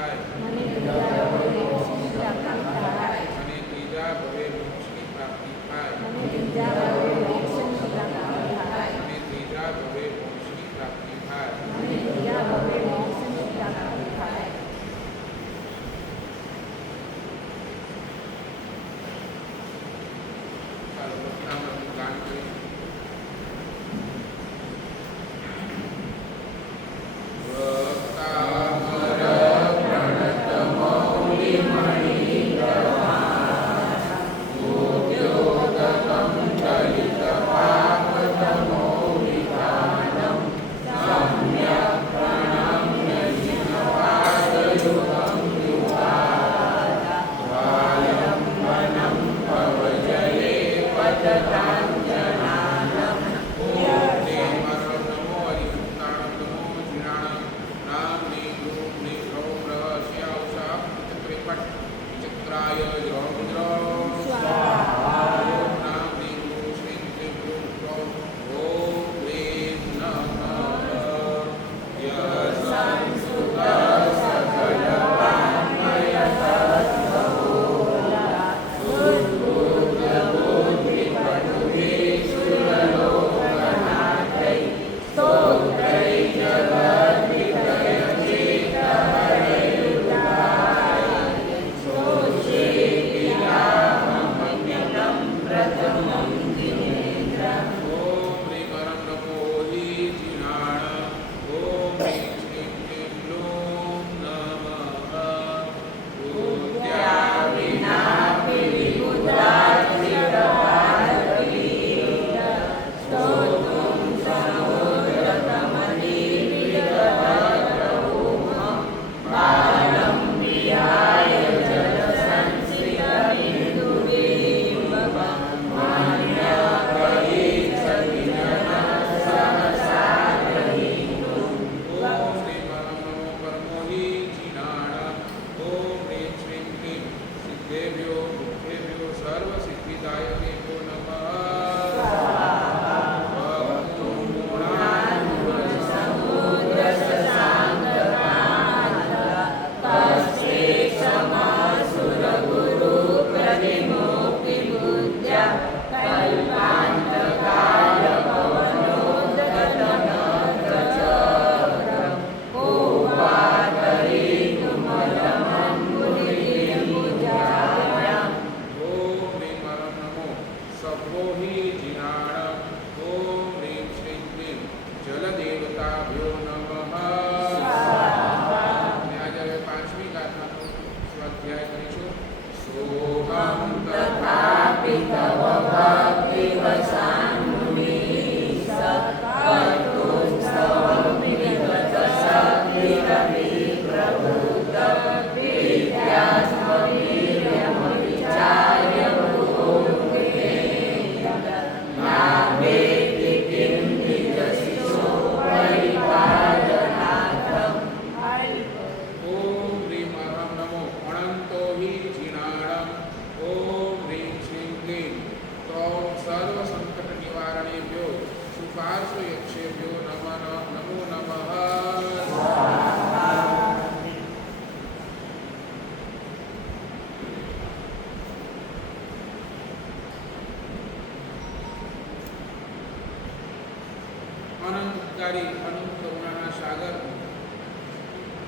થાય મને બીજા ભવે મોક્ષની પ્રાપ્તિ થાય અને ત્રીજા ભવે મોક્ષની પ્રાપ્તિ થાય મને બીજા ભવે મોક્ષની પ્રાપ્તિ થાય અને ત્રીજા ભવે મોક્ષની પ્રાપ્તિ થાય મને બીજા ભવે મોક્ષની પ્રાપ્તિ થાય ચાલો પ્રથમ ગાન કરીશું.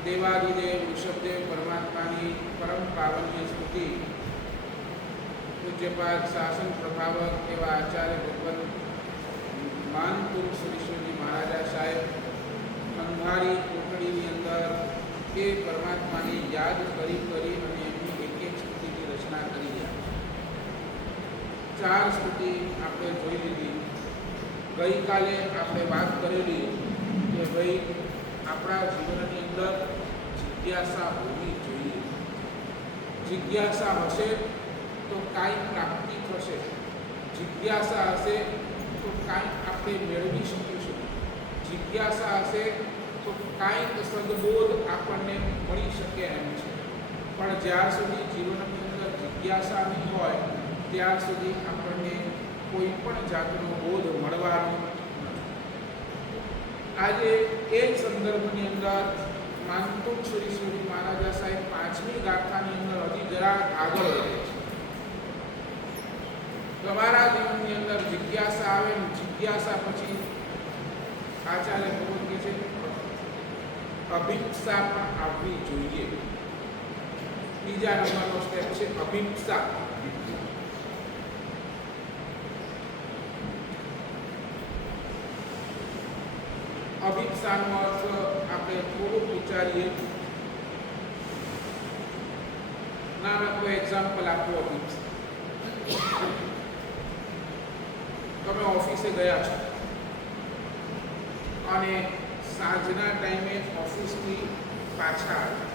देवादिदेव ऋषभदेव परमात्मा की परम पावनीय स्तुति पूज्यपाद शासन प्रभावक एवं आचार्य भगवत मानपुर श्री महाराजा साहेब अंधारी कोठड़ी अंदर के परमात्मा ने याद करी एक एक स्तुति की रचना करी है। 4 स्तुति आपणे जोई लीधी। गई काले आपणे बात करेली कि भाई अपना जीवन की अंदर जिज्ञासा होनी चाहिए। जिज्ञासा हशे तो काई प्राप्ति थशे, जिज्ञासा हशे तो काई आपणे मेळवी शकीशुं, जिज्ञासा हशे तो काईक सद्बोध आपणे मळी शके एम छे। पण ज्यार सुधी जीवननी अंदर जिज्ञासा नहीं होय त्यार सुधी आपणे कोईपण जातनो बोध मळવાનો आज एक संदर्भ अंदर मानपुर श्री महाराजा साहेब આગળ વધે છે. તમારા જીવનની અંદર જિજ્ઞાસા આવે ને જિજ્ઞાસા પછી આચાર્ય ભગવત કહે છે અભિપ્સા પણ આવવી જોઈએ. બીજા નંબરનો સ્ટેપ છે અભિપ્સા. અભિપ્સાનો અર્થ આપણે થોડુંક વિચારીએ. નાનકડું એક્ઝામ્પલ આપો. અભિપ્સા, તમે ઓફિસે ગયા છો અને સાંજના ટાઈમે ઓફિસથી પાછા આવ્યા.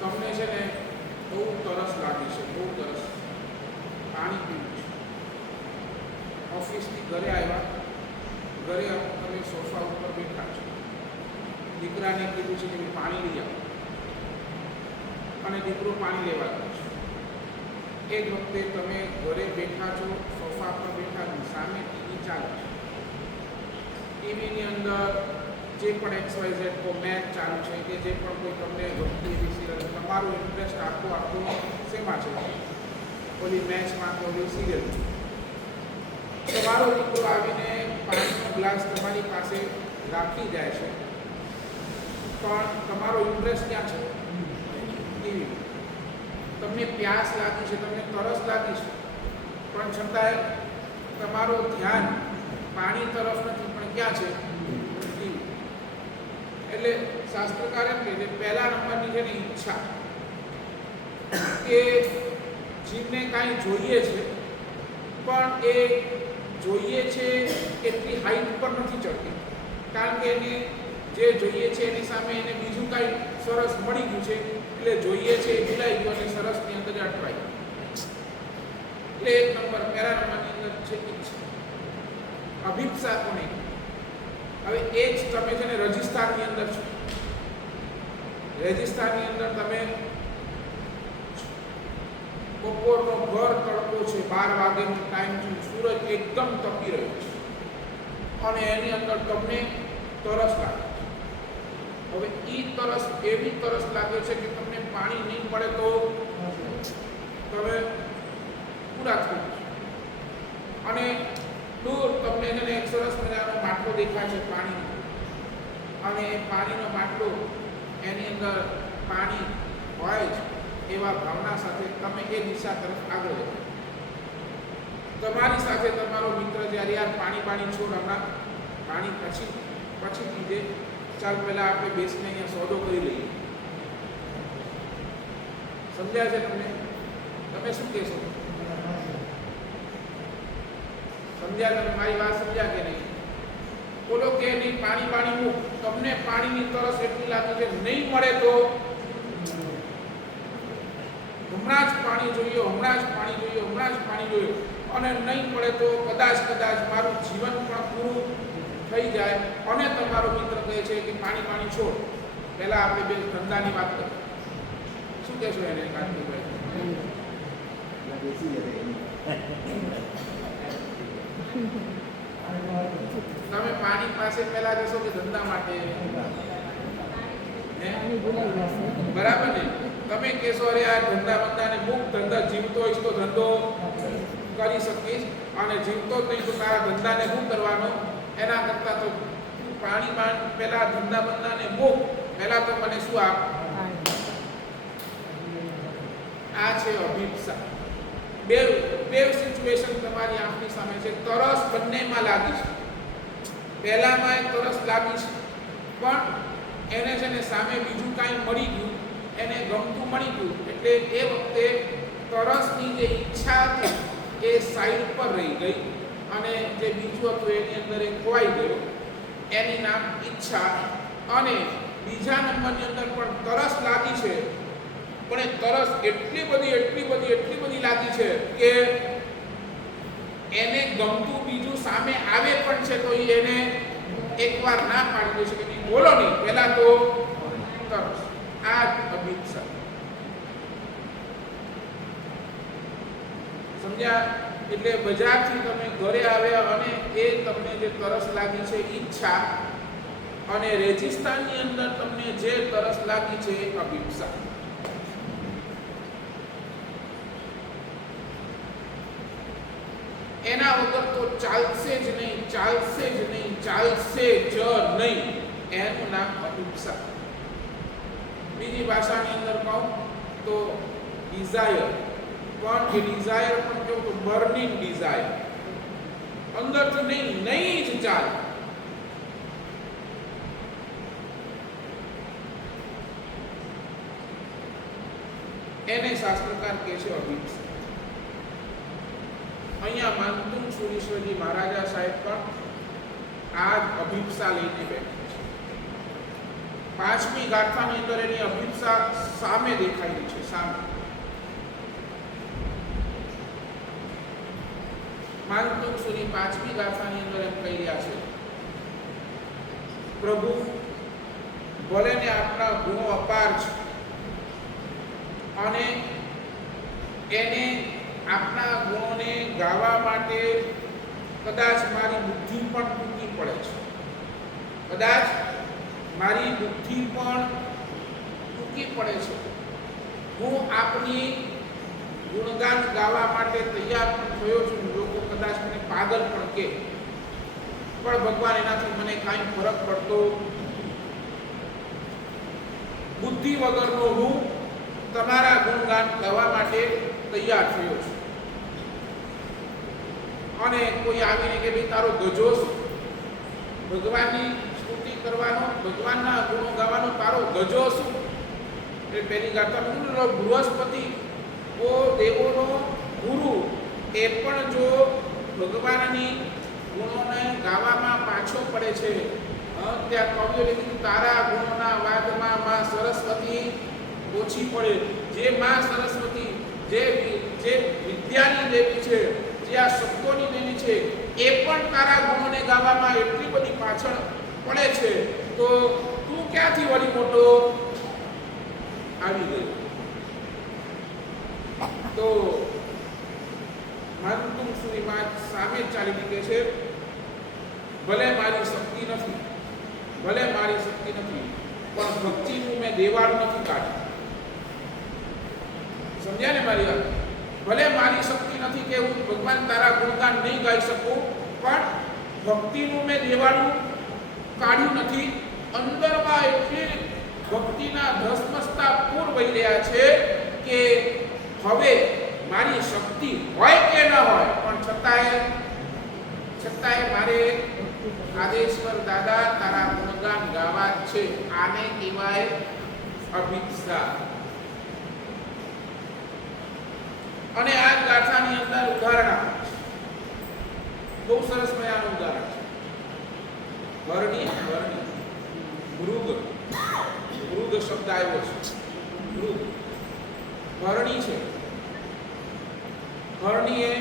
તમને છે ને બહુ તરસ લાગી છે, બહુ તરસ, પાણી પીવું છે. ઓફિસથી ઘરે આવ્યા, ઘરે તમે સોફા ઉપર બેઠા છો, દીકરાને કીધું છે કે પાણી લઈ આવો અને દીકરો પાણી લેવા ગયો છે. એ જ વખતે તમે ઘરે બેઠા છો, સોફા પર બેઠા છો, સામે ટીવી ચાલે છે. ટીવીની અંદર જે પણ XYZ મેચ ચાલુ છે કે જે પણ કોઈ તમને ગમતી એવી સિરિયલ, તમારું ઇન્ટરેસ્ટ આખું શેમાં છે? ઓલી મેચમાં તો ઓલી સિરિયલ. તમારો દીકરો આવીને પાણીનો ગ્લાસ તમારી પાસે રાખી જાય છે, પણ તમારો ઇન્ટરેસ્ટ ક્યાં છે? ટીવી. તમને પ્યાસ લાગી છે, તમને તરસ લાગી છે, પણ છતાંય તમારું ધ્યાન પાણી તરફ નથી, પણ ક્યાં છે? ટીવી. એટલે શાસ્ત્રકાર એમ કહે છે પહેલા નંબરની છે ને ઈચ્છા, કે જીવને કાંઈ જોઈએ છે પણ એ જોઈએ છે એટલી હાઈટ પર નથી ચડતી, કારણ કે એને જે જોઈએ છે એની સામે એને બીજું કાંઈ સરસ મળી ગયું છે, એટલે જોઈએ છે એ ભૂલાઈ ગયું અને સરસની અંદર અટવાઈ ગયું. એટલે એક નંબર, પહેલા નંબરની અંદર છે ઈચ્છા. અભિપ્સા કોને? હવે એ જ તમે છે ને રાજસ્થાનની અંદર છો. રાજસ્થાનની અંદર તમે બપોરનો ભર તડકો છે, 12 વાગ્યાનો ટાઈમ છે, સૂરજ એકદમ તપી રહ્યો છે અને એની અંદર તમને તરસ લાગે. હવે ઈ તરસ એવી તરસ લાગે છે કે તમને પાણી નહીં મળે તો તમે પૂરા થઈ જશો. અને દૂર તમને એને એક સરસ મજાનો માટલો દેખાય છે પાણીનો, અને એ પાણીનો માટલો એની અંદર પાણી હોય છે એવા ભાવના સાથે તમે એ દિશા તરફ આગળ વધો. તમારી સાથે તમારો મિત્ર જ્યારે યાર પાણી છોડ, હમણાં પાણી પછી પીજે, ચાલ પહેલા આપણે બેસીને અહીંયા સોદો કરી લઈએ. સમજ્યા છે તમને? તમે શું કહેશો? સમજ્યા તમે? મારી વાત સમજ્યા કે નહીં? બોલો કે નહીં, પાણી મૂક. તમને પાણીની તરસ એટલી લાગી છે, નહીં મળે તો હમણાં જ પાણી જોઈએ, હમણાં જ પાણી જોઈએ, હમણાં જ પાણી જોઈએ, અને નહીં મળે તો કદાચ મારું જીવન પણ પૂરું થઈ જાય. અને તમારો મિત્ર કહે છે કે પાણી છોડ, પહેલા આપણે બે ધંધાની વાત કરીએ. શું કહેશો એને? કાર્તિકભાઈ, તમે પાણી પાસે પહેલા જશો કે ધંધા માટે? બરાબર ને? તમે કહેશો અરે આ ધંધાને મૂક, ધંધા જીવતો હોઈશ તો ધંધો કરી શકીશ, અને જીવતો જ નહીં તો તારા ધંધાને શું કરવાનો? એના કરતાં તો પાણી પહેલા ધંધાને મૂક, પહેલા તો મને શું આપ? આ છે અભિપ્સા. બે સિચ્યુએશન તમારી આંખની સામે છે. તરસ બંનેમાં લાગી છે. પહેલામાં તરસ લાગી છે, પણ એને છે ને સામે બીજું કાંઈ મળી ગયું, એને ગમતું મળી ગયું, એટલે એ વખતે તરસની જે ઈચ્છા હતી એ સાઈડ પર રહી ગઈ, અને જે બીજું હતું એની અંદર એ ખોવાઈ ગયું. એની નામ ઈચ્છા. અને બીજા નંબરની અંદર પણ તરસ લાગી છે, પણ એ તરસ એટલી બધી લાગી છે કે એને ગમતું બીજું સામે આવે પણ છે તો એને એકવાર ના પાડી દે છે કે નહીં, બોલો નહીં, પહેલા તો તરસ. આ અભિપ્સા. સમજ્યા? એટલે બજારથી તમે ઘરે આવ્યા અને એ તમને જે તરસ લાગી છે ઈચ્છા, અને રેગિસ્તાનની અંદર તમને જે તરસ લાગી છે અભિપ્સા. એના વગર તો ચાલશે જ નહીં, ચાલશે જ નહીં, ચાલશે જ નહીં. એનું નામ અભિપ્સા. બીજી ભાષાની અંદર કહું તો ડિઝાયર, પણ એ ડિઝાયર પણ કેવું તો બર્નિંગ ડિઝાયર, અંદરથી નહીં, નહીં જ ચાલે. એને શાસ્ત્રકાર કહે છે અભિપ્સા. અહીંયા માંતુંગ સુરેશ્વરજી મહારાજા સાહેબ પણ આ જ અભિપ્સા લઈને બેઠા છે. 5મી ગાથાની અંદર એની અભિપ્સા સામે દેખાઈ છે, સામે. માંતુંગ સુરી 5મી ગાથાની અંદર એમ કહી રહ્યા છે, પ્રભુ ભલે ને આપના ગુણો અપાર છે અને એને આપના ગુણોને ગાવા માટે કદાચ મારી બુદ્ધિ પણ ટૂંકી પડે છે, કદાચ મારી બુદ્ધિ પણ ટૂંકી પડે છે. હું આપની ગુણગાન ગાવા માટે તૈયાર પણ થયો છું. લોકો કદાચ મને પાગલ પણ કહે, પણ ભગવાન એનાથી મને કાંઈ ફરક પડતો. બુદ્ધિ વગરનો હું તમારા ગુણગાન ગાવા માટે તૈયાર થયો છું. અને કોઈ આવીને કે ભાઈ તારો ગજો શું, ભગવાનની સ્તુતિ કરવાનો, ભગવાનના ગુણો ગાવાનો તારો ગજો શું? એટલે પહેલી ગાથા બૃહસ્પતિ ઓ દેવોનો ગુરુ, એ પણ જો ભગવાનની ગુણોને ગાવામાં પાછો પડે છે, ત્યાં કવિઓ લખ્યું તારા ગુણોના વાદમાં માં સરસ્વતી ઓછી પડે. જે માં સરસ્વતી, જે વિદ્યાની દેવી છે, જે આ શબ્દોની દેવી છે, એ પણ તારા ગુણોને ગાવામાં એટલી બધી પાછળ પડે છે, તો તું ક્યાંથી વળી મોટો આવી ગયો? તો માંતુંગ સુરીમાં સામે ચાલી નીકળે છે, ભલે મારી શક્તિ નથી, ભલે મારી શક્તિ નથી, પણ ભક્તિનું મેં દેવાળું નથી કાઢ્યું. સમજ્યા ને મારી વાત? ભલે મારી શક્તિ નથી કે હું ભગવાન તારા ગુણગાન નહીં ગાઈ શકું, પણ ભક્તિનું મેં દેવાળું કાઢ્યું નથી. અંદરમાં એટલી ભક્તિના ધસમસતા પૂર વહી રહ્યા છે કે હવે મારી શક્તિ હોય કે ન હોય, પણ છતાંય મારે આદેશ્વર દાદા તારા ગુણગાન ગાવા છે. આને કહેવાય અભિપ્સા. અને આ ગાથાની અંદર ઉદાહરણ આપે છે, બહુ સરસ મજાનું ઉદાહરણ છે. વર્ણી, મૃગ શબ્દ આવ્યો છે. મૃગ વર્ણી છે. વર્ણીએ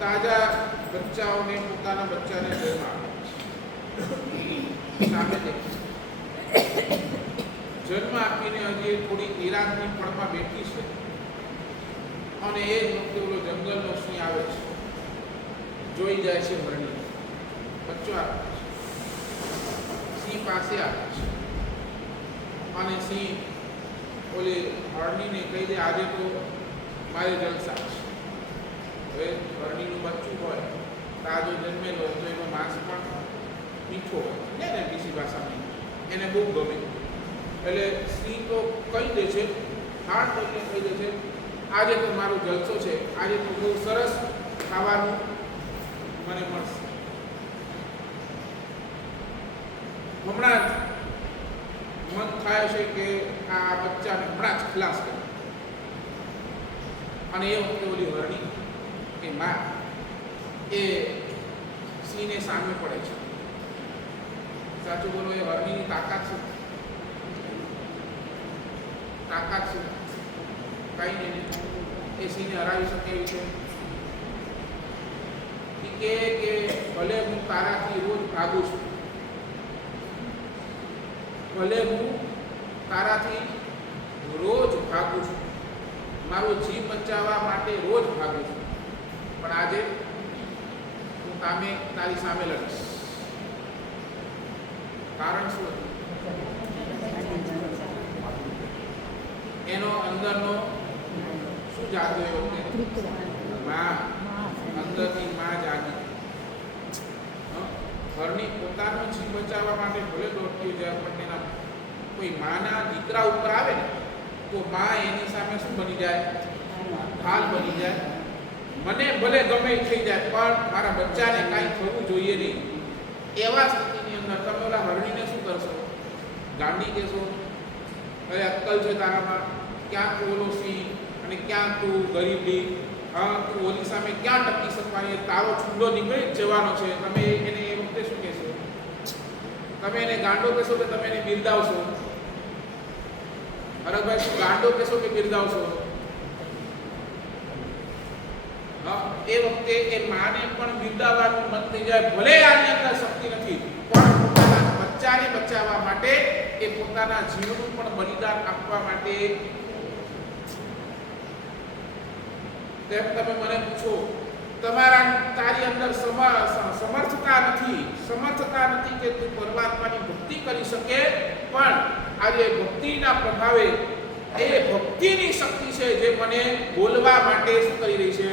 તાજા બચ્ચાઓને, પોતાના બચ્ચાને જન્મ આપે છે. સામે દેખે જન્મ આપીને હજી થોડી નિરાંતની પળમાં બેઠી છે, અને એ જ વખતે ઓલો જંગલનો સિંહ આવે છે, જોઈ જાય છે વર્ણી, બચ્ચો આપે છે, સિંહ પાસે આવે છે, અને સિંહ ઓલી હરણીને કહી દે આજે તો મારે જલસા છે. હવે હરણીનું બચ્ચું હોય, તાજો જન્મેલો હોય, તો એનો માંસ પણ મીઠો હોય ને બીજી ભાષામાં એને બહુ ગમે. એટલે સિંહ તો કહી દે છે, હાડ કરીને કહી દે છે આજે તો મારો જલસો છે, આજે તો બહુ સરસ ખાવાનું મને મળશે. હમણાં જ મન થાય છે કે આ બચ્ચાને હમણાં જ ખલાસ કરે. અને એ વખતે ઓલી હરણી કે માં એ સિંહને સામે પડે છે. સાચું બોલો, એ હરણીની તાકાત શું? તાકાત શું? કઈ નહીં. એ સિંહને હરાવી શકે એવી છે કે ભલે હું તારાથી રોજ ભાગું છું, ભલે હું તારાથી રોજ ભાગું છું, મારો જીવ બચાવવા માટે રોજ ભાગું છું, પણ આજે હું તારી સામે લડીશ. કારણ શું હતું? એનો અંદરનો શું જાગ્યો એ વખતે? માં અંદરની માં જાગી. ઘરની પોતાનો જીવ બચાવવા માટે ભલે દોડતી જાય, પણ એના કોઈ માના દીકરા ઉપર આવે ને તો માં એની સામે શું બની જાય? ઢાલ બની જાય. મને ભલે ગમે એ થઈ જાય, પણ મારા બચ્ચાને કાંઈ થવું જોઈએ નહીં. એવા સ્થિતિની અંદર તમે ઓલા હરણીને શું કરશો? ગાંડી કહેશો? અરે અક્કલ છે તારામાં? ક્યાં તું ઓલો સિંહ અને ક્યાં તું ગરીબી? હા, તું ઓલી સામે ક્યાં ટકી શકવાની? તારો છુંડો નીકળી જ જવાનો છે. તમે એને એ વખતે શું કહેશો? તમે એને ગાંડો કહેશો કે તમે એને બિરદાવશો? હરકભાઈ, શું ગાંડો કહેશો કે બિરદાવશો? એ વખતે એ માને પણ બિરદાવવાનું મન થઈ જાય. ભલે આની અંદર શક્તિ નથી, પણ પોતાના બચ્ચાને બચાવવા માટે એ પોતાના જીવનું પણ બલિદાન આપવા માટે. તેમ તમે મને પૂછો, તારી અંદર સમર્થતા નથી કે તું પરમાત્માની ભક્તિ કરી શકે, પણ આજે ભક્તિના પ્રભાવે એ ભક્તિની શક્તિ છે જે મને બોલવા માટે શું કરી રહી છે?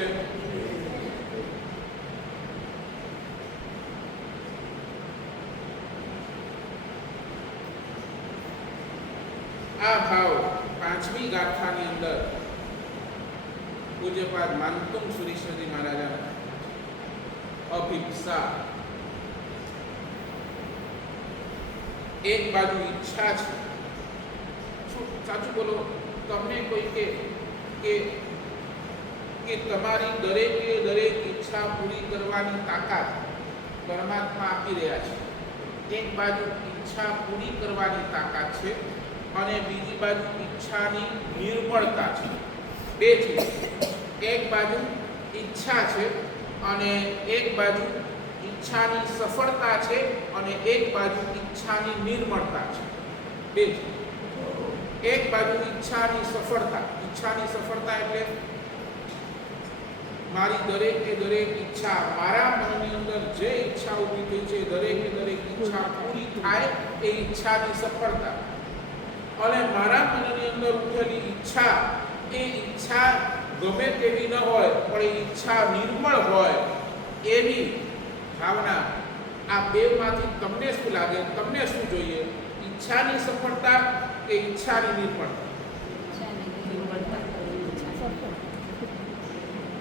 આ ભાવ પાંચમી ગાથાની અંદર પૂજ્યપાદ માનતુંગ સુરેશ્વરજી મહારાજા અભિપ્સા. એક બાજુ ઈચ્છા છે. શું સાચું બોલો? તમને કોઈ કે તમારી દરેક ઈચ્છા પૂરી કરવાની તાકાત પરમાત્મા આપી રહ્યા છે. એક બાજુ ઈચ્છા પૂરી કરવાની તાકાત છે અને બીજી બાજુ ઈચ્છાની નિર્મળતા છે. બે છે. એક બાજુ ઈચ્છા છે અને એક બાજુ ઈચ્છાની સફળતા છે અને એક બાજુ ઈચ્છાની નિર્મળતા છે. બે છે. એક બાજુ ઈચ્છાની સફળતા એટલે મારી દરેક ઈચ્છા, મારા મનની અંદર જે ઈચ્છા ઊભી થઈ છે દરેક ઈચ્છા પૂરી થાય એ ઈચ્છાની સફળતા. અને મારા મનની અંદર ઉઠેલી ઈચ્છા, એ ઈચ્છા ગમે તેવી ન હોય પણ એ ઈચ્છા નિર્મળ હોય એવી ભાવના. આ બેમાંથી તમને શું લાગે? તમને શું જોઈએ? ઈચ્છાની સફળતા કે ઈચ્છાની નિર્મળતા?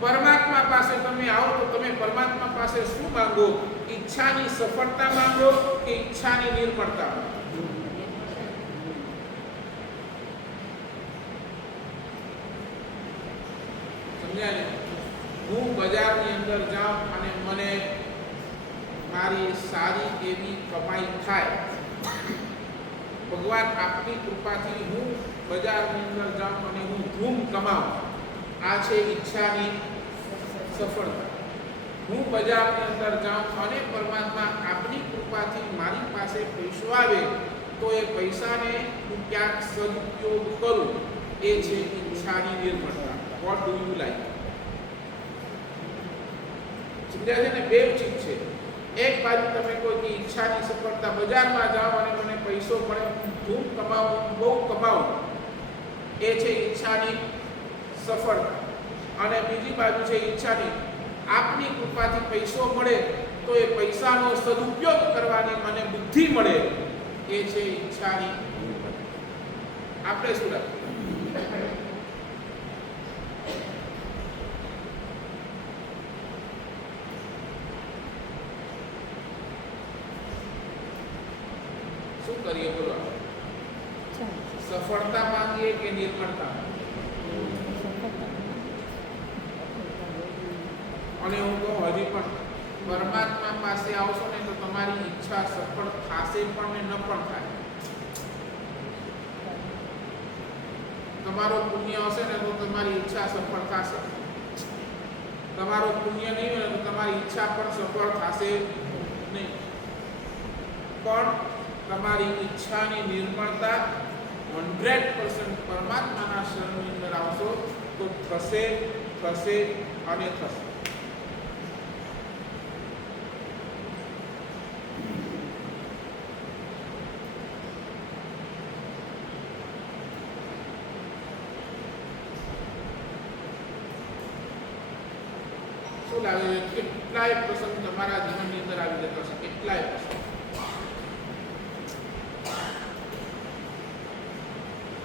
પરમાત્મા પાસે તમે આવો તો તમે પરમાત્મા પાસે શું માંગો? ઈચ્છાની સફળતા માંગો કે ઈચ્છાની નિર્મળતા માંગો? સમજાય? હું બજારની અંદર જાઉં અને મને મારી સારી એવી કમાઈ થાય, ભગવાન આપની કૃપાથી હું બજારની અંદર જાઉં અને હું ધૂમ કમાઉં, આ છે ઈચ્છાની સફળતા. હું બજારની અંદર જાઉં અને પરમાત્મા આપની કૃપાથી મારી પાસે પૈસો આવે તો એ પૈસાને હું ક્યાંક સદુપયોગ કરું, એ છે ઈચ્છાની નિર્મળતા. What do you like? સમજાય છે ને? બે ચીજ છે. એક બાજુ તમે કોઈ ઈચ્છાની સફળતા, બજારમાં જાઓ અને મને પૈસો મળે, ધૂમ કમાવું, બહુ કમાવું, એ છે ઈચ્છાની સફળતા. અને બીજી બાજુ છે ઈચ્છાની, આપની કૃપાથી પૈસો મળે તો એ પૈસાનો સદુપયોગ કરવાની મને બુદ્ધિ મળે, એ છે ઈચ્છાની. આપણે શું રાખીએ? શું કરીએ બોલો? સફળતા માંગીએ કે નિર્મળતા? અને હું કહું હજી પણ પરમાત્મા પાસે આવશો ને તો તમારી ઈચ્છા સફળ થશે પણ ને ન પણ થાય. તમારો પુણ્ય હશે ને તો તમારી ઈચ્છા સફળ થશે. તમારો પુણ્ય નહીં હોય તો તમારી ઈચ્છા પણ સફળ થશે નહીં. પણ તમારી ઈચ્છાની નિર્મળતા 100% પરમાત્માના શરણની અંદર આવશો તો થશે અને થશે. શું લાગે છે? કેટલાય પ્રસંગ તમારા જીવનની અંદર આવી જતા હશે, કેટલાય પ્રસંગ.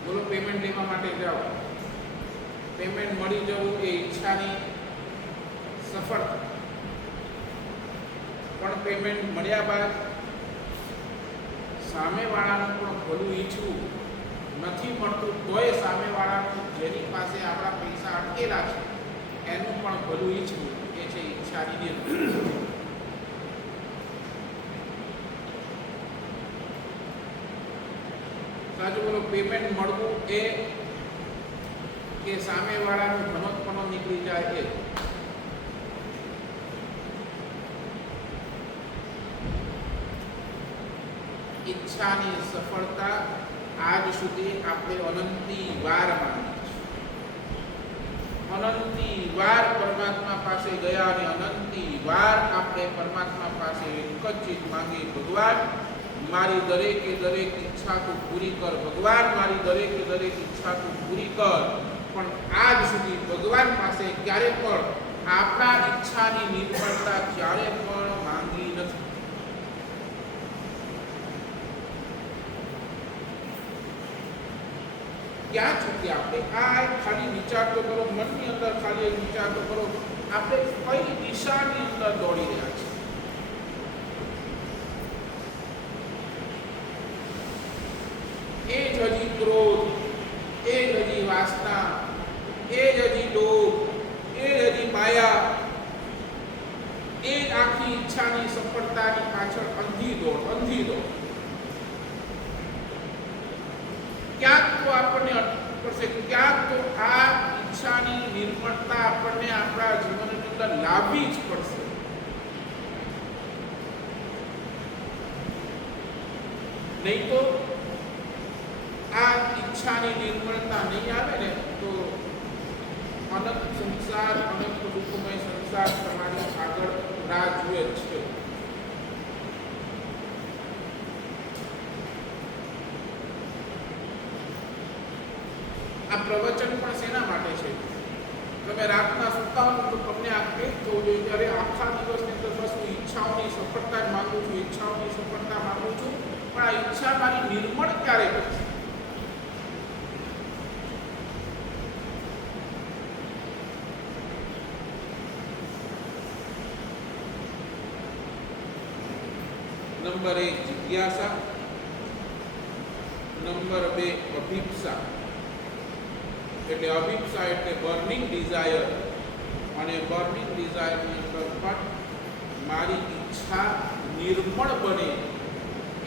બોલો, પેમેન્ટ લેવા માટે જાઓ, પેમેન્ટ મળી જવું એ ઈચ્છાની સફળતા, પણ પેમેન્ટ મળ્યા બાદ સામેવાળાનું પણ ભલું ઈચ્છવું, નથી મળતું તોય સામેવાળાનું જેની પાસે આપણા પૈસા અટકેલા છે એનું પણ ભલું ઈચ્છવું, એ છે ઈચ્છાની નિર્મળતા. સાચું બોલો, પેમેન્ટ મળવું એ કે સામેવાળાનું ઘનોત્પન્ન નીકળી જાય એ. ઈચ્છાની સફળતા આજ સુધી આપણે અનંતી વાર માની છે. અનંતી વાર પરમાત્મા પાસે ગયા અને અનંતી વાર આપણે પરમાત્મા પાસે એક જ ચીજ માંગી, ભગવાન મારી દરેકે દરેક ઈચ્છા તું પૂરી કર, ભગવાન મારી દરેકે દરેક ઈચ્છા તું પૂરી કર. પણ આજ સુધી ભગવાન પાસે ક્યારે પણ આપણા ઈચ્છાની નિર્મળતા ક્યારે પણ માંગી નથી. ક્યાં ચૂક્યા આપણે? આ ખાલી વિચાર તો કરો, મનની અંદર ખાલી એક વિચાર તો કરો, આપણે કઈ દિશાની અંદર દોડી રહ્યા છીએ? એ જ હજી ક્રોધ, એ જ હજી વાસના, એ જ હજી લોભ, એ જ હજી માયા, એ જ આખી ઈચ્છાની સફળતાની પાછળ અંધી દોડ, અંધી દોડ. ક્યાંક તો આપણને પડશે, ક્યાંક તો આ ઈચ્છાની નિર્મળતા આપણને આપણા જીવનની અંદર લાવવી જ પડશે. નહીં તો આ ઈચ્છાની નિર્મળતા નહીં આવે ને તો અનંત સંસાર, અનંત દુઃખમય સંસાર તમારે આગળ રાહ જુએ છે. આ પ્રવચન પણ શેના માટે છે? તમે રાતના સુતા હો તો તમને આ ફીલ થવું જોઈએ, ત્યારે આખા દિવસની અંદર બસ હું ઈચ્છાઓની સફળતા જ માંગુ છું, ઈચ્છાઓની સફળતા માંગુ છું, પણ આ ઈચ્છા મારી નિર્મળ ક્યારે કરશે? નંબર 1 જિજ્ઞાસા, નંબર 2 અભિપ્સા. એટલે અભિપ્સા એટલે બર્નિંગ ડિઝાયર, અને બર્નિંગ ડિઝાયરની અંદર પણ મારી ઈચ્છા નિર્મળ બને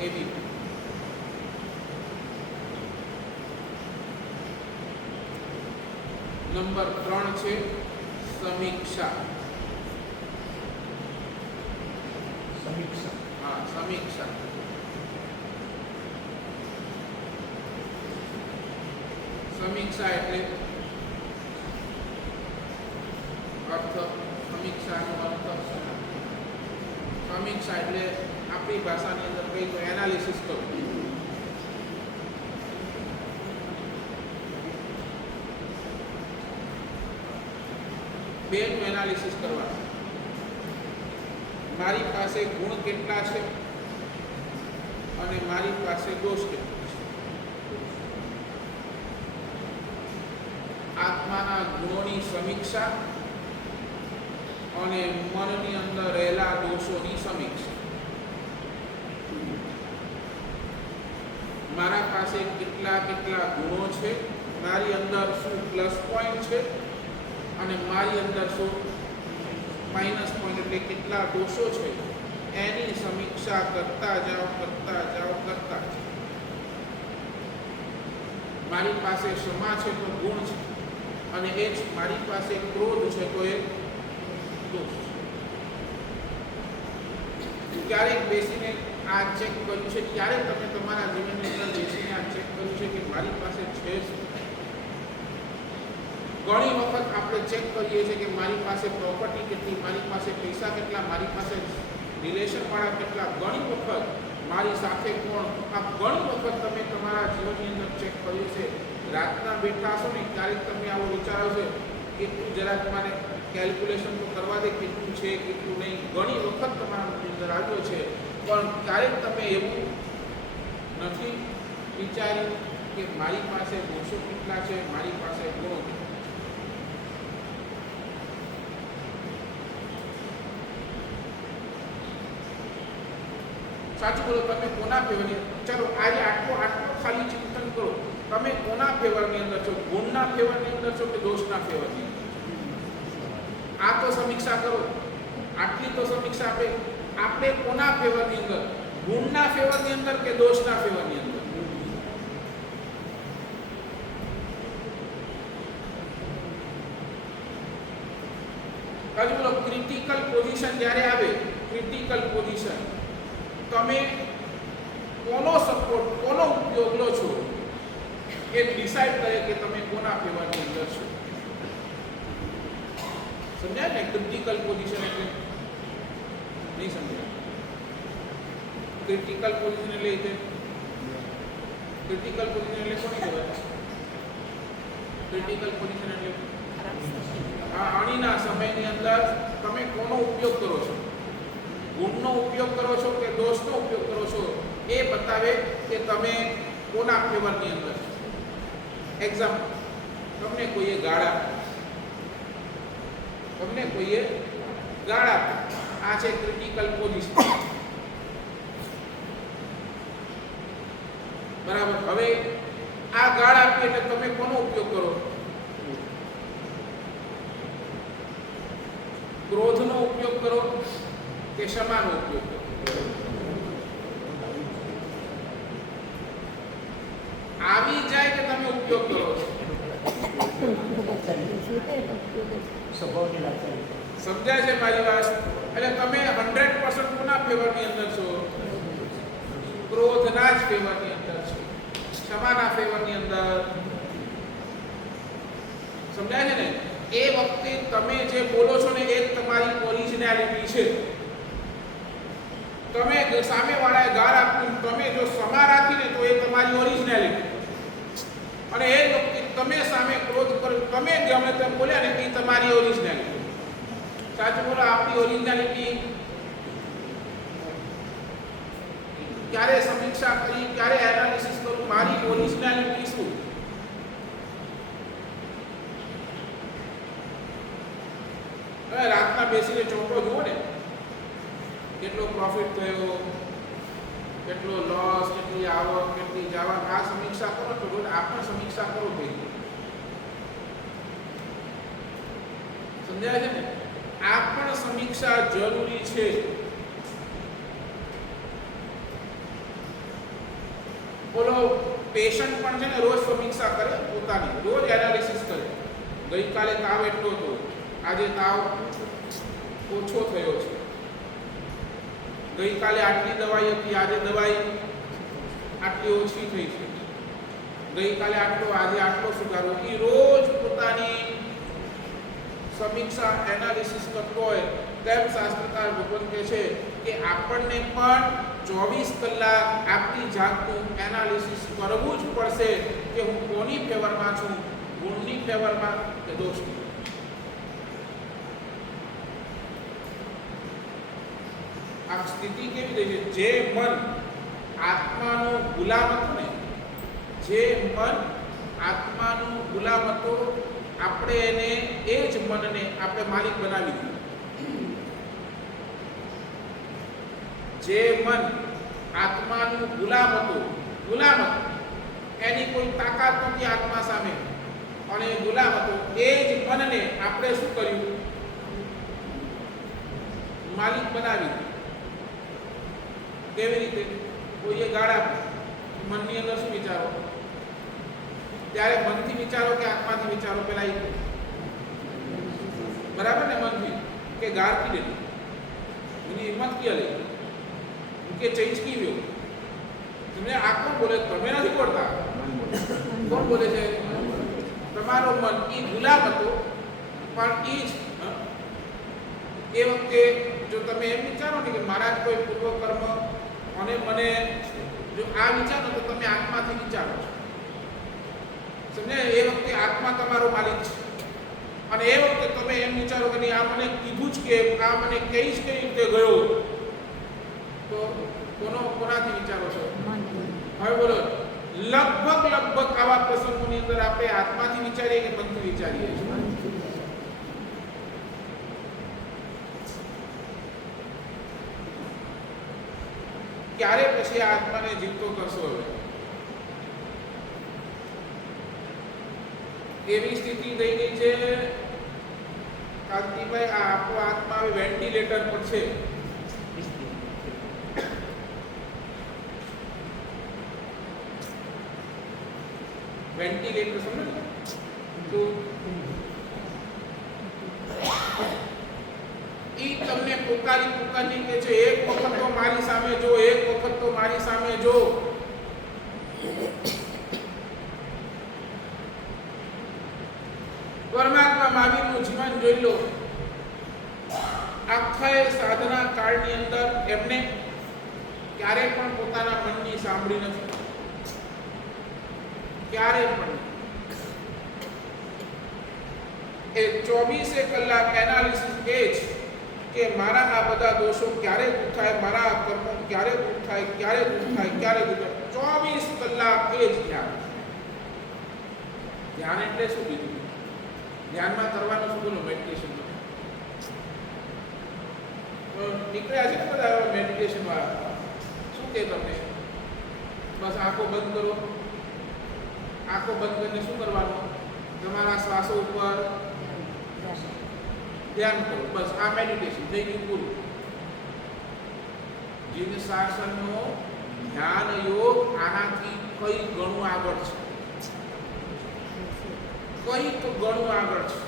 એવી. નંબર 3 છે સમીક્ષા. સમીક્ષા. સમીક્ષા એટલે અર્થ. સમીક્ષાનો અર્થ, સમીક્ષા એટલે આપણી ભાષાની અંદર કઈ તો એનાલિસિસ કરવું. બેનું એનાલિસિસ કરવાનું. મારી પાસે ગુણ કેટલા છે અને મારી પાસે દોષ કેટલા છે. આત્માના ગુણોની સમીક્ષા અને મનની અંદર રહેલા દોષોની સમીક્ષા. મારા પાસે કેટલા ગુણો છે, મારી અંદર શું પ્લસ પોઈન્ટ છે અને મારી અંદર શું માઇનસ પોઈન્ટ એટલે કેટલા દોષો છે, એની સમીક્ષા કરતા જાઓ. મારી પાસે ક્ષમા છે તો ગુણ છે, અને એ જ મારી પાસે ક્રોધ છે તો એ દોષ છે. ક્યારેક બેસીને આ ચેક કર્યું છે? ક્યારે તમે તમારા જીવનની અંદર બેસીને આ ચેક કર્યું છે કે મારી પાસે છે શું? ઘણી વખત આપણે ચેક કરીએ છીએ કે મારી પાસે પ્રોપર્ટી કેટલી, મારી પાસે પૈસા કેટલા, મારી પાસે રિલેશનવાળા કેટલા, ઘણી વખત મારી સાથે કોણ. આ ઘણી વખત તમે તમારા જીવનની અંદર ચેક કર્યું છે. રાતના બેઠા હશો ને ક્યારેક તમને આવો વિચાર આવશે કેટલું જરાક મારે કેલ્ક્યુલેશન તો કરવા દે, કેટલું છે કેટલું નહીં. ઘણી વખત તમારા મનની અંદર આવ્યો છે, પણ ક્યારેક તમે એવું નથી વિચાર્યું કે મારી પાસે દોષો કેટલા છે, મારી પાસે ગુણો કેટલા છે. સાચું બોલો, તમે કોના ફેવરની, ચાલો આજે આટલો ખાલી ચિંતન કરો, તમે કોના ફેવરની અંદર છો? ગુણના ફેવરની અંદર છો કે દોષના ફેવરની અંદર? આ તો સમીક્ષા કરો, આટલી તો સમીક્ષા આપણે કોના ફેવરની અંદર? ગુણના ફેવરની અંદર કે દોષના ફેવરની અંદર? હજુ બોલો, ક્રિટિકલ પોઝિશન જ્યારે આવે, ક્રિટિકલ પોઝિશન, તમે કોનો સપોર્ટ, કોનો ઉપયોગ લો છો એ ડિસાઈડ કરે કે તમે કોના ફેવરની અંદર છો. સમજાય ને? ક્રિટિકલ પોઝિશન એટલે નહીં સમજાય? ક્રિટિકલ પોઝિશન એટલે ક્રિટિકલ પોઝિશન એટલે કોની કહેવાય? ક્રિટિકલ પોઝિશન એટલે અણીના સમયની અંદર તમે કોનો ઉપયોગ કરો છો? ગુણનો ઉપયોગ કરો છો કે દોષનો ઉપયોગ કરો છો? એ બતાવે કે તમે કોના ફેવરની અંદર છો. એક્ઝામ્પલ, તમને કોઈએ ગાળ આપી, આ છે ક્રિટિકલ પોઝિશન, બરાબર. હવે આ ગાળ આપી એટલે તમે કોનો ઉપયોગ કરો? ક્રોધનો ઉપયોગ કરો કે ક્ષમાનો ઉપયોગ કરો? આવી જાય કે તમે ઉપયોગ કરો છો? સમજાય છે મારી વાત? એટલે તમે 100% કોના ફેવરની અંદર છો? ક્રોધના જ ફેવરની અંદર છો, ક્ષમાના ફેવરની અંદર. સમજાય છે ને? એ વખતે તમે જે બોલો છો ને એ તમારી ઓરિજિનાલિટી છે. તમે સામેવાળાએ ગાળ આપ્યું, તમે જો ક્ષમા રાખીને તો એ તમારી ઓરિજિનાલિટી, અને એ વખતે તમે સામે ક્રોધ કરો, તમે ગમે તેમ બોલ્યા ને એ તમારી ઓરિજિનાલિટી. સાચું બોલો, આપણી ઓરિજિનાલિટી ક્યારે સમીક્ષા કરી, ક્યારે એનાલિસિસ કરું, મારી ઓરિજિનાલિટી શું? રાતના બેસીને ચોપડો જુઓ ને, કેટલો પ્રોફિટ થયો, કેટલો લોસ, કેટલી આવક, કેટલી જાવક, આ સમીક્ષા કરો તો રોજ આપણે સમીક્ષા કરો ભાઈ. સમજાય છે ને? આ પણ સમીક્ષા જરૂરી છે. બોલો, પેશન્ટ પણ છે ને રોજ સમીક્ષા કરે પોતાની, રોજ એનાલિસિસ કરે. ગઈકાલે તાવ એટલો હતો, આજે તાવ ઓછો થયો છે. ગઈકાલે આટલી દવાઈ હતી, આજે દવાઈ આટલી ઓછી થઈ છે. ગઈકાલે આટલો, આજે આટલો સુધારો. એ રોજ પોતાની સમીક્ષા એનાલિસિસ કરતો હોય. તેમ શાસ્ત્રકાર ભગવાન કહે છે કે આપણને પણ 24 કલાક આપણી જાતનું એનાલિસિસ કરવું જ પડશે કે હું કોની ફેવરમાં છું, ગુણની ફેવરમાં કે દોષની. આ સ્થિતિ કેવી રહી છે? જે મન આત્માનો ગુલામ હતો ને, જે મન આત્માનો ગુલામ હતો, આપણે એને, એ જ મનને આપણે માલિક બનાવી દીધું. જે મન આત્માનું ગુલામ હતું, એની કોઈ તાકાત નથી આત્મા સામે, અને ગુલામ હતો, એ જ મનને આપણે શું કર્યું? માલિક બનાવી દીધું. કેવી રીતે? કોઈએ ગાળ આપી, મનની અંદર શું વિચારો? ત્યારે મનથી વિચારો કે આત્માથી વિચારો? પેલા એ બરાબર ને? મનથી કે ગાળ કી દે, એની હિંમત કી લે કે ચેન્જકી વ્યો. તમને આ કોણ બોલે? તમે નથી બોલતા. કોણ બોલે છે? તમારો મન. એ ગુલામ હતો, પણ એ વખતે જો તમે એમ વિચારો ને કે મારા કોઈ પૂર્વકર્મ અને મને જો આ વિચારો તો તમે આત્માથી વિચારો છો. સમજે? એ વખતે આત્મા તમારો માલિક છે. અને એ વખતે તમે એમ વિચારો કે નહીં, આ મને કીધું જ કે આ મને કઈ રીતે ગયો, તો કોનાથી વિચારો છો? હવે બોલો, લગભગ આવા પ્રસંગોની અંદર આપણે આત્માથી વિચારીએ કે મનથી વિચારીએ છીએ? ક્યારે પછી આ આત્માને જીવતો કરશો? હવે એવી સ્થિતિ થઈ ગઈ છે કાંતિભાઈ, આ આપણો આત્મા હવે વેન્ટિલેટર પર છે. વેન્ટિલેટર સમજો તો ઈ તમને પુકારી કે છે, એક વખત તો મારી સામે જો, એક વખત તો મારી સામે જો. પરમાત્મા મહાવીરનું જીવન જોઈ લો. આખા સાધના કાળની અંદર એમને ક્યારે પણ પોતાના મનની સાંભળી નથી, ક્યારે પણ. એ 24 કલાક એનાલિસિસ એ જ કે મારા આ બધા દોષો ક્યારે દૂર થાય, મારા આ કર્મો ક્યારે દૂર થાય, ક્યારે દૂર થાય, ક્યારે દૂર થાય. 24 કલાક એ જ ધ્યાન. ધ્યાન એટલે શું કીધું? ધ્યાનમાં કરવાનું શું બોલો? મેડિટેશન. નીકળ્યા છે બધા મેડિટેશન વાળા, શું કે તમને? બસ આંખો બંધ કરો. આંખો બંધ કરીને શું કરવાનું? તમારા શ્વાસો ઉપર ધ્યાન કરો. બસ આ મેડિટેશન થઈ ગયું પૂરું. જીન શાસનનો ધ્યાન યોગ આનાથી કઈ ગણું આગળ છે, કઈક ગણું આગળ છે.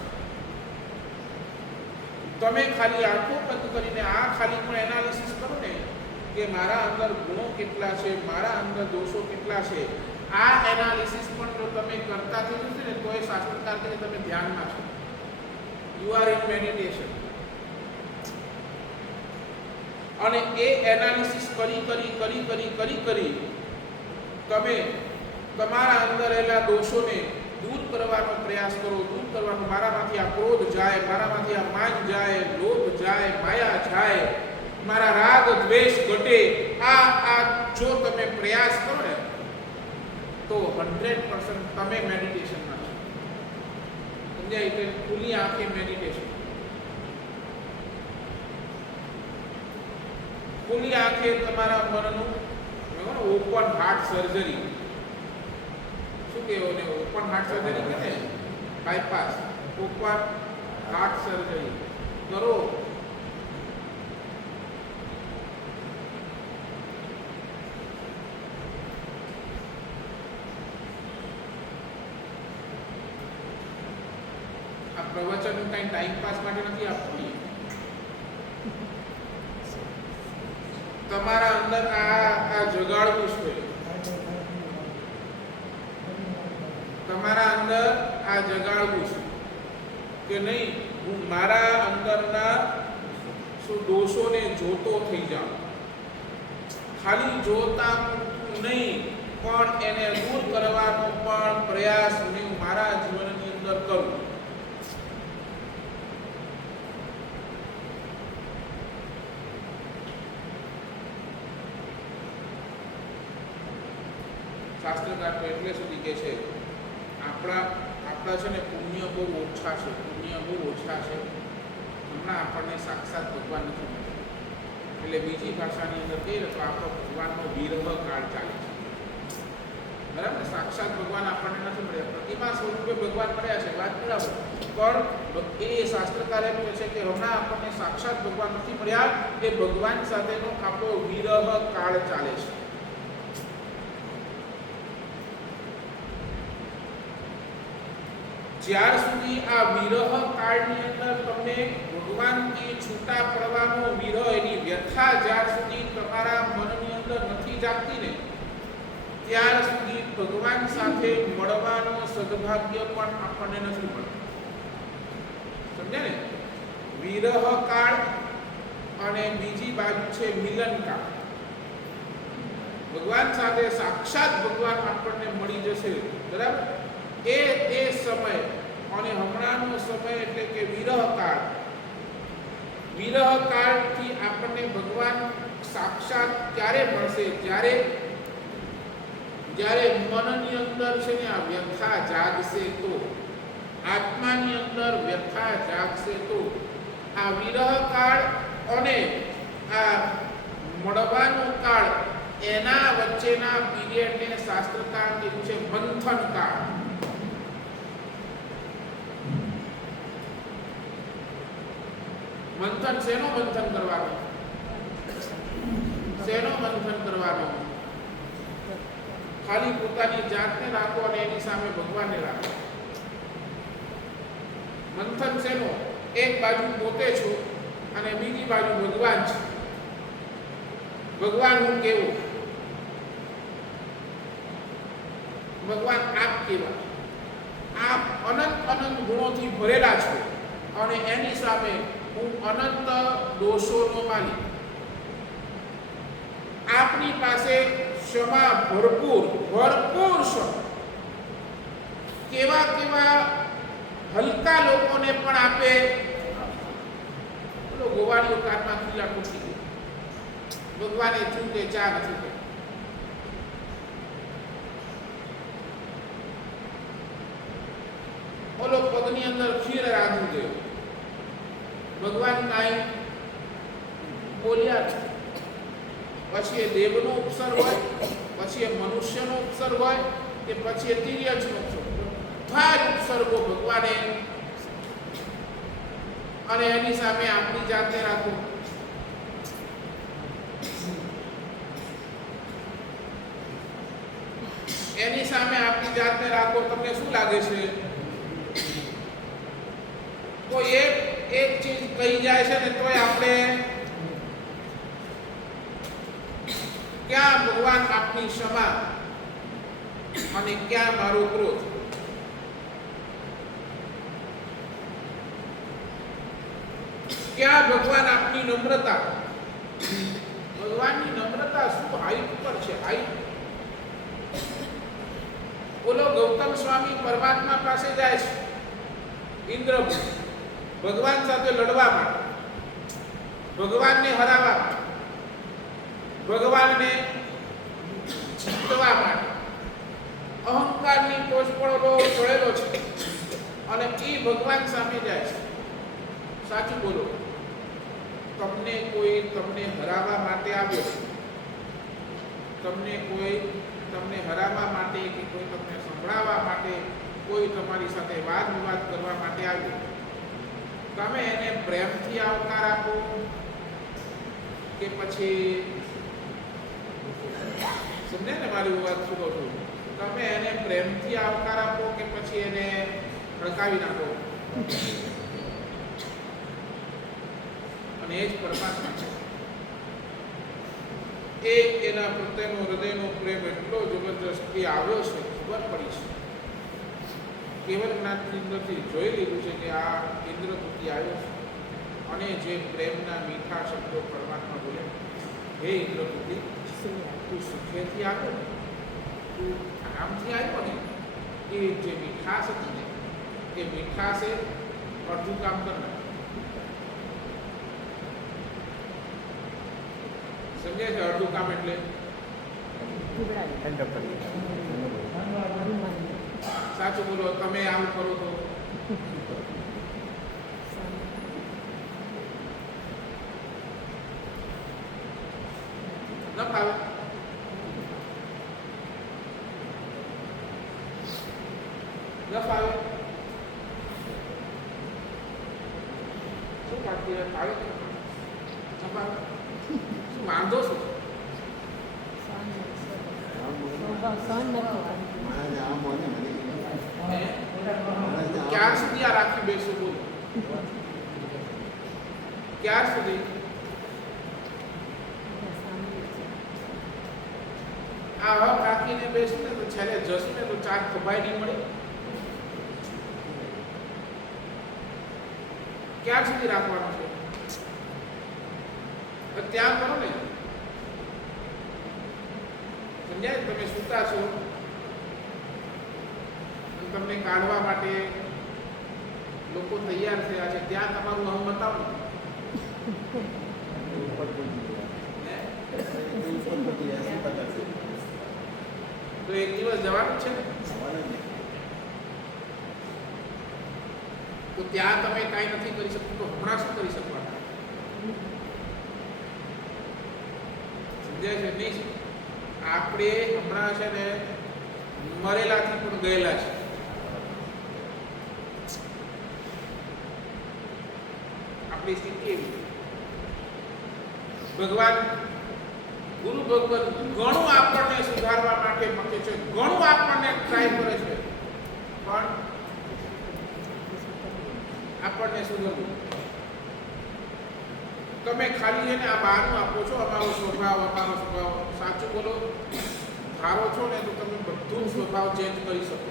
તમે ખાલી આંખો બંધ કરીને આ ખાલી પણ એનાલિસિસ કરો ને કે મારા અંદર ગુણો કેટલા છે, મારા અંદર દોષો કેટલા છે, આ એનાલિસિસ પણ જો તમે કરતા થઈ જશે ને તો એ શાસ્ત્રકાર કે તમે ધ્યાનમાં છો. You are in meditation. અને એ એનાલિસિસ કરી તમે તમારા અંદર રહેલા દોષોને દૂર કરવાનો પ્રયાસ કરો, દૂર કરવાનો. મારામાંથી આ ક્રોધ જાય, મારામાંથી આ માન જાય, લોભ જાય, માયા જાય, મારા રાગ દ્વેષ ઘટે. આ જો તમે પ્રયાસ કરો ને તો 100% તમે મેડિટેશનમાં છો. સમજાય? કે ખુલ્લી આંખે મેડિટેશન. ખુલ્લી આંખે તમારા મનનું ઓપન હાર્ટ સર્જરી. શું કહેવું ને? ઓપન હાર્ટ સર્જરી કે ને બાયપાસ. ઓપન હાર્ટ સર્જરી કરો. આ પ્રવચન કઈ ટાઈમ પાસ માટે નથી આપવું. તમારા અંદર આ જગાડવું છે. તમારા અંદર આ જગાડવું છે કે નહીં હું મારા અંદરના શું દોષોને જોતો થઈ જાઉં. ખાલી જોતા નહીં પણ એને દૂર કરવાનો પણ પ્રયાસ હું મારા જીવનની અંદર કરું. શાસ્ત્રકાર તો એટલે સુધી કે છે આપણા છે ને પુણ્ય બહુ ઓછા છે, હમણાં આપણને સાક્ષાત ભગવાન નથી મળ્યો. એટલે બીજી ભાષાની અંદર કહીએ તો આપણો ભગવાનનો વિરહ કાળ ચાલે છે. બરાબર? સાક્ષાત ભગવાન આપણને નથી મળ્યા, પ્રતિમા સ્વરૂપે ભગવાન મળ્યા છે, વાત બરાબર. પણ એ શાસ્ત્રકાર એમ કહે છે કે હમણાં આપણને સાક્ષાત ભગવાન નથી મળ્યા, એ ભગવાન સાથેનો આપણો વિરહ કાળ ચાલે છે. જ્યાર સુધી આ વિરહ કાળની અંદર તમને ભગવાનથી છૂટા પડવાનો વિરહ, એની વ્યથા જ્યાર સુધી તમારા મનની અંદર નથી જાગતી ને ત્યાર સુધી ભગવાન સાથે મળવાનો સદભાગ્ય પણ આપણને નથી મળતું. સમજ્યા ને? વિરહ કાળ અને બીજી બાજુ છે મિલન કાળ. ભગવાન સાથે સાક્ષાત ભગવાન આપણને મળી જશે. બરાબર? એ સમય અને હમણાંનો સમય એટલે કે વિરહ કાળથી આપણને ભગવાન સાક્ષાત ક્યારે મળશે? જ્યારે મનની અંદર છે ને આ વ્યથા જાગશે તો, આત્માની અંદર વ્યથા જાગશે તો. આ વિરહ કાળ અને આ મળવાનો કાળ, એના વચ્ચેના પીરિયડને શાસ્ત્રકાર કીધું છે મંથન કાળ. મંથન શેનો મંથન કરવાનો? શેનો મંથન કરવાનો? ખાલી પોતાની જાતને રાખો અને એની સામે ભગવાનને રાખો. મંથન શેનો? એક બાજુ પોતે છું અને બીજી બાજુ ભગવાન છે. ભગવાન હું કેવું? ભગવાન આપ કેવા? આપ અનંત ગુણોથી ભરેલા છો અને એની સામે હું અનંત દોષોનો માલિક. આપની પાસે ક્ષમા ભરપૂર ક્ષમા. કેવા હલકા લોકોને પણ આપે. બોલો, ગોવાળીઓ કારમાં ખીલા તૂટી ગઈ, ભગવાને થયું કે ચા નથી કરી. બોલો, પગની અંદર ખીર રાંધું ગયો, ભગવાન કાંઈ બોલ્યા નથી. પછી એ દેવનો ઉપસર હોય, પછી એ મનુષ્યનો ઉપસર હોય, કે પછી એ તિર્યજનો ઉપસર, બધા જ ઉપસર્ગો ભગવાને, અને એની સામે આપણી જાતને રાખો. એની સામે આપણી જાતને રાખો. તમને શું લાગે છે? કોઈ એક ચીજ કહી જાય છે ને તોય આપણે ક્યાં ભગવાન આપની ક્ષમા અને ક્યાં મારો ક્રોધ? ક્યાં ભગવાન આપની નમ્રતા? ભગવાનની નમ્રતા શું હાઈટ પર છે? હાઈટ. બોલો, ગૌતમ સ્વામી પરમાત્મા પાસે જાય છે, ઇન્દ્ર ભગવાન સાથે લડવા માટે, ભગવાનને હરાવવા માટે, ભગવાનને જીતવા માટે. અહંકારની ટોચ પર ચડેલો છે અને એ ભગવાન સામે જાય છે. સાચું બોલો, તમને હરાવવા માટે આવ્યો છે, તમને હરાવવા માટે કે કોઈ તમને સંભળાવવા માટે, કોઈ તમારી સાથે વાદ વિવાદ કરવા માટે આવ્યો. તમે એને પ્રેમથી આવકાર આપો કે પછી, સમજે ને મારી વાત શું કહું છું? તમે એને પ્રેમથી આવકાર આપો કે પછી એને હડકાવી નાખો? અને એ જ પરમાત્મા છે. એના પ્રત્યેનો હૃદયનો પ્રેમ એટલો જબરજસ્તી આવ્યો છે, ખબર પડી છે. કેવલ જ્ઞાનની અંદરથી જોઈ લીધું છે કે આ ઇન્દ્રપુતિ આવ્યો છે અને જે પ્રેમના મીઠા શબ્દો પરમાત્મા બોલે, હે ઇન્દ્રપુતિ, તું સુખેથી આવ્યો ને, તું આરામથી આવ્યો ને, એ જે મીઠાશ હતી ને, એ મીઠાશે અડધું કામ કરનાર. સમજે છે? અડધું કામ એટલે સાચું બોલો. તમે આવું કરો તો ન ફાવે. શું ફાવે? ફાવે કે ન ફાવે? શું વાંધો શું? ક્યાર સુધી આ રાખી બેસો? બોલો, ક્યાર સુધી? આ હક રાખીને બેસું ને તો છેલ્લે જશું ને તો ચાર ખબાઈ નહીં મળે. ક્યાર સુધી રાખવાનું છે? ત્યાં કરો ને. સમજાય? તમે સૂતા છો, તમને કાઢવા માટે લોકો તૈયાર થયા છે ત્યાં તમારું અહમ બતાવો ને. હે? તો એક દિવસ જવાનું છે ને, તો ત્યાં તમે કાંઈ નથી કરી શકતું તો હમણાં શું કરી શકવાના? સમજાય છે નહીં? આપણે હમણાં છે ને મરેલાથી પણ ગયેલા છે. આપણી સ્થિતિ એવી. ભગવાન ગુરુ ભગવાન ઘણું આપણને સુધારવા માટે માંગે છે, ઘણું આપણને ટ્રાય કરે છે, પણ આપણને સુધરવું. તમે ખાલી એને આ બહાનું આપો છો, અમારો સ્વભાવ. સાચું બોલો, ધારો છો ને તો તમે બધું સ્વભાવ ચેન્જ કરી શકો.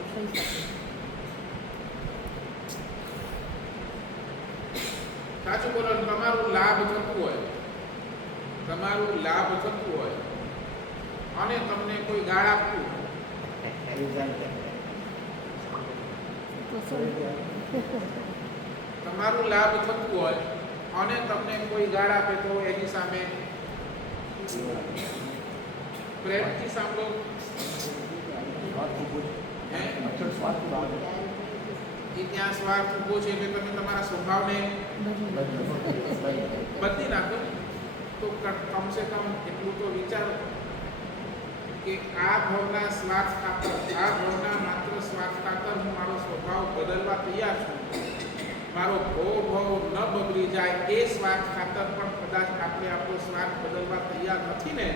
સાચું બોલો, તમારું લાભ થતું હોય અને તમને કોઈ ગાળ આપતું, તમારું લાભ થતું હોય અને તમને કોઈ ગાળ આપે તો એની સામે પ્રેમથી સાંભળો. એ ત્યાં સ્વાર્થ ઉભો છે એટલે તમે તમારા સ્વભાવને બદલી નાખો. તો કમસે કમ એટલું તો વિચારો કે આ ભાવના સ્વાર્થ ખાતર, આ ભાવના માત્ર સ્વાર્થ ખાતર હું મારો સ્વભાવ બદલવા તૈયાર છું. મારો ભાવ ન બગડી જાય એ સ્વાર્થ ખાતર પણ કદાચ આપણે આપણો સ્વાર્થ બદલવા તૈયાર નથી ને,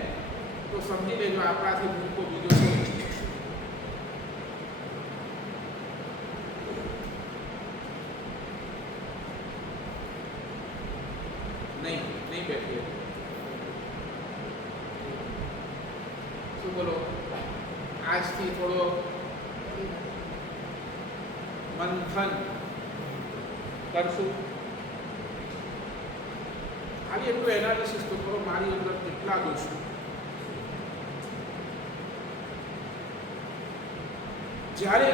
તો સમજી લેજો આપણાથી મૂકો બીજો છે. નહીં બેઠીએ. શું બોલો? આજથી થોડો મંથન કરશું. ખાલી એટલું એનાલિસિસ તો કરો, મારી અંદર કેટલા દોષ. જ્યારે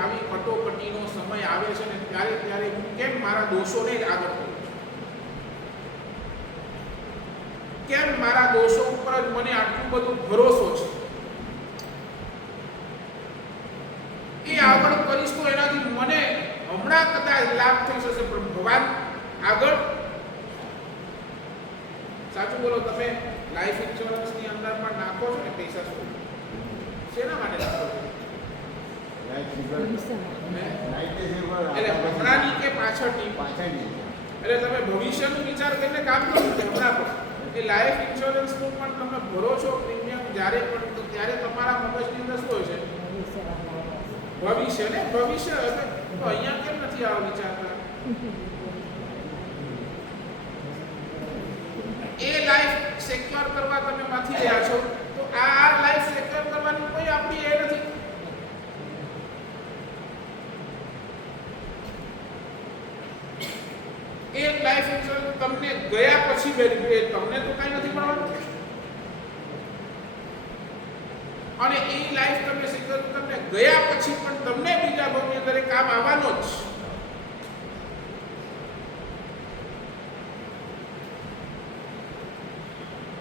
આવી કટોકટીનો સમય આવે છે ને ત્યારે હું કેમ મારા દોષોને જ આગળ કરું છું? કેમ મારા દોષો ઉપર જ મને આટલું બધું ભરોસો છે? એ આગળ કરીશ તો એનાથી મને હમણાં કદાચ લાભ થઈ જશે, પણ ભગવાન આગળ. સાચું બોલો, તમે લાઈફ ઇન્સ્યોરન્સની અંદર પણ નાખો છો ને પૈસા, શું શેના માટે નાખો છો? એટલે હમણાંની કે પાછળની? એટલે તમે ભવિષ્યનું વિચાર કરીને કામ કરો છો હમણાં પણ. એ લાઈફ ઇન્સ્યોરન્સનું પણ તમે ભરો છો પ્રીમિયમ જ્યારે પણ, તો ત્યારે તમારા મગજની અંદર શું હોય છે? ભવિષ્ય ને ભવિષ્ય. તો અહીંયા કેમ નથી આવો વિચારતા? એ લાઈફ સિક્યોર કરવા તમે માથી રહ્યા છો, તો આ લાઈફ સિક્યોર કરવાની કોઈ આપણી એ નથી. એક લાઈફ ઇન્સ્યોરન્સ તમને ગયા પછી બેનિફિટ, તમને તો કઈ નથી મળવાનું. અને એ લાઈફ તમે સિક્યોર તમને ગયા પછી પણ તમને બીજા ભવની અંદર કામ આવવાનો જ.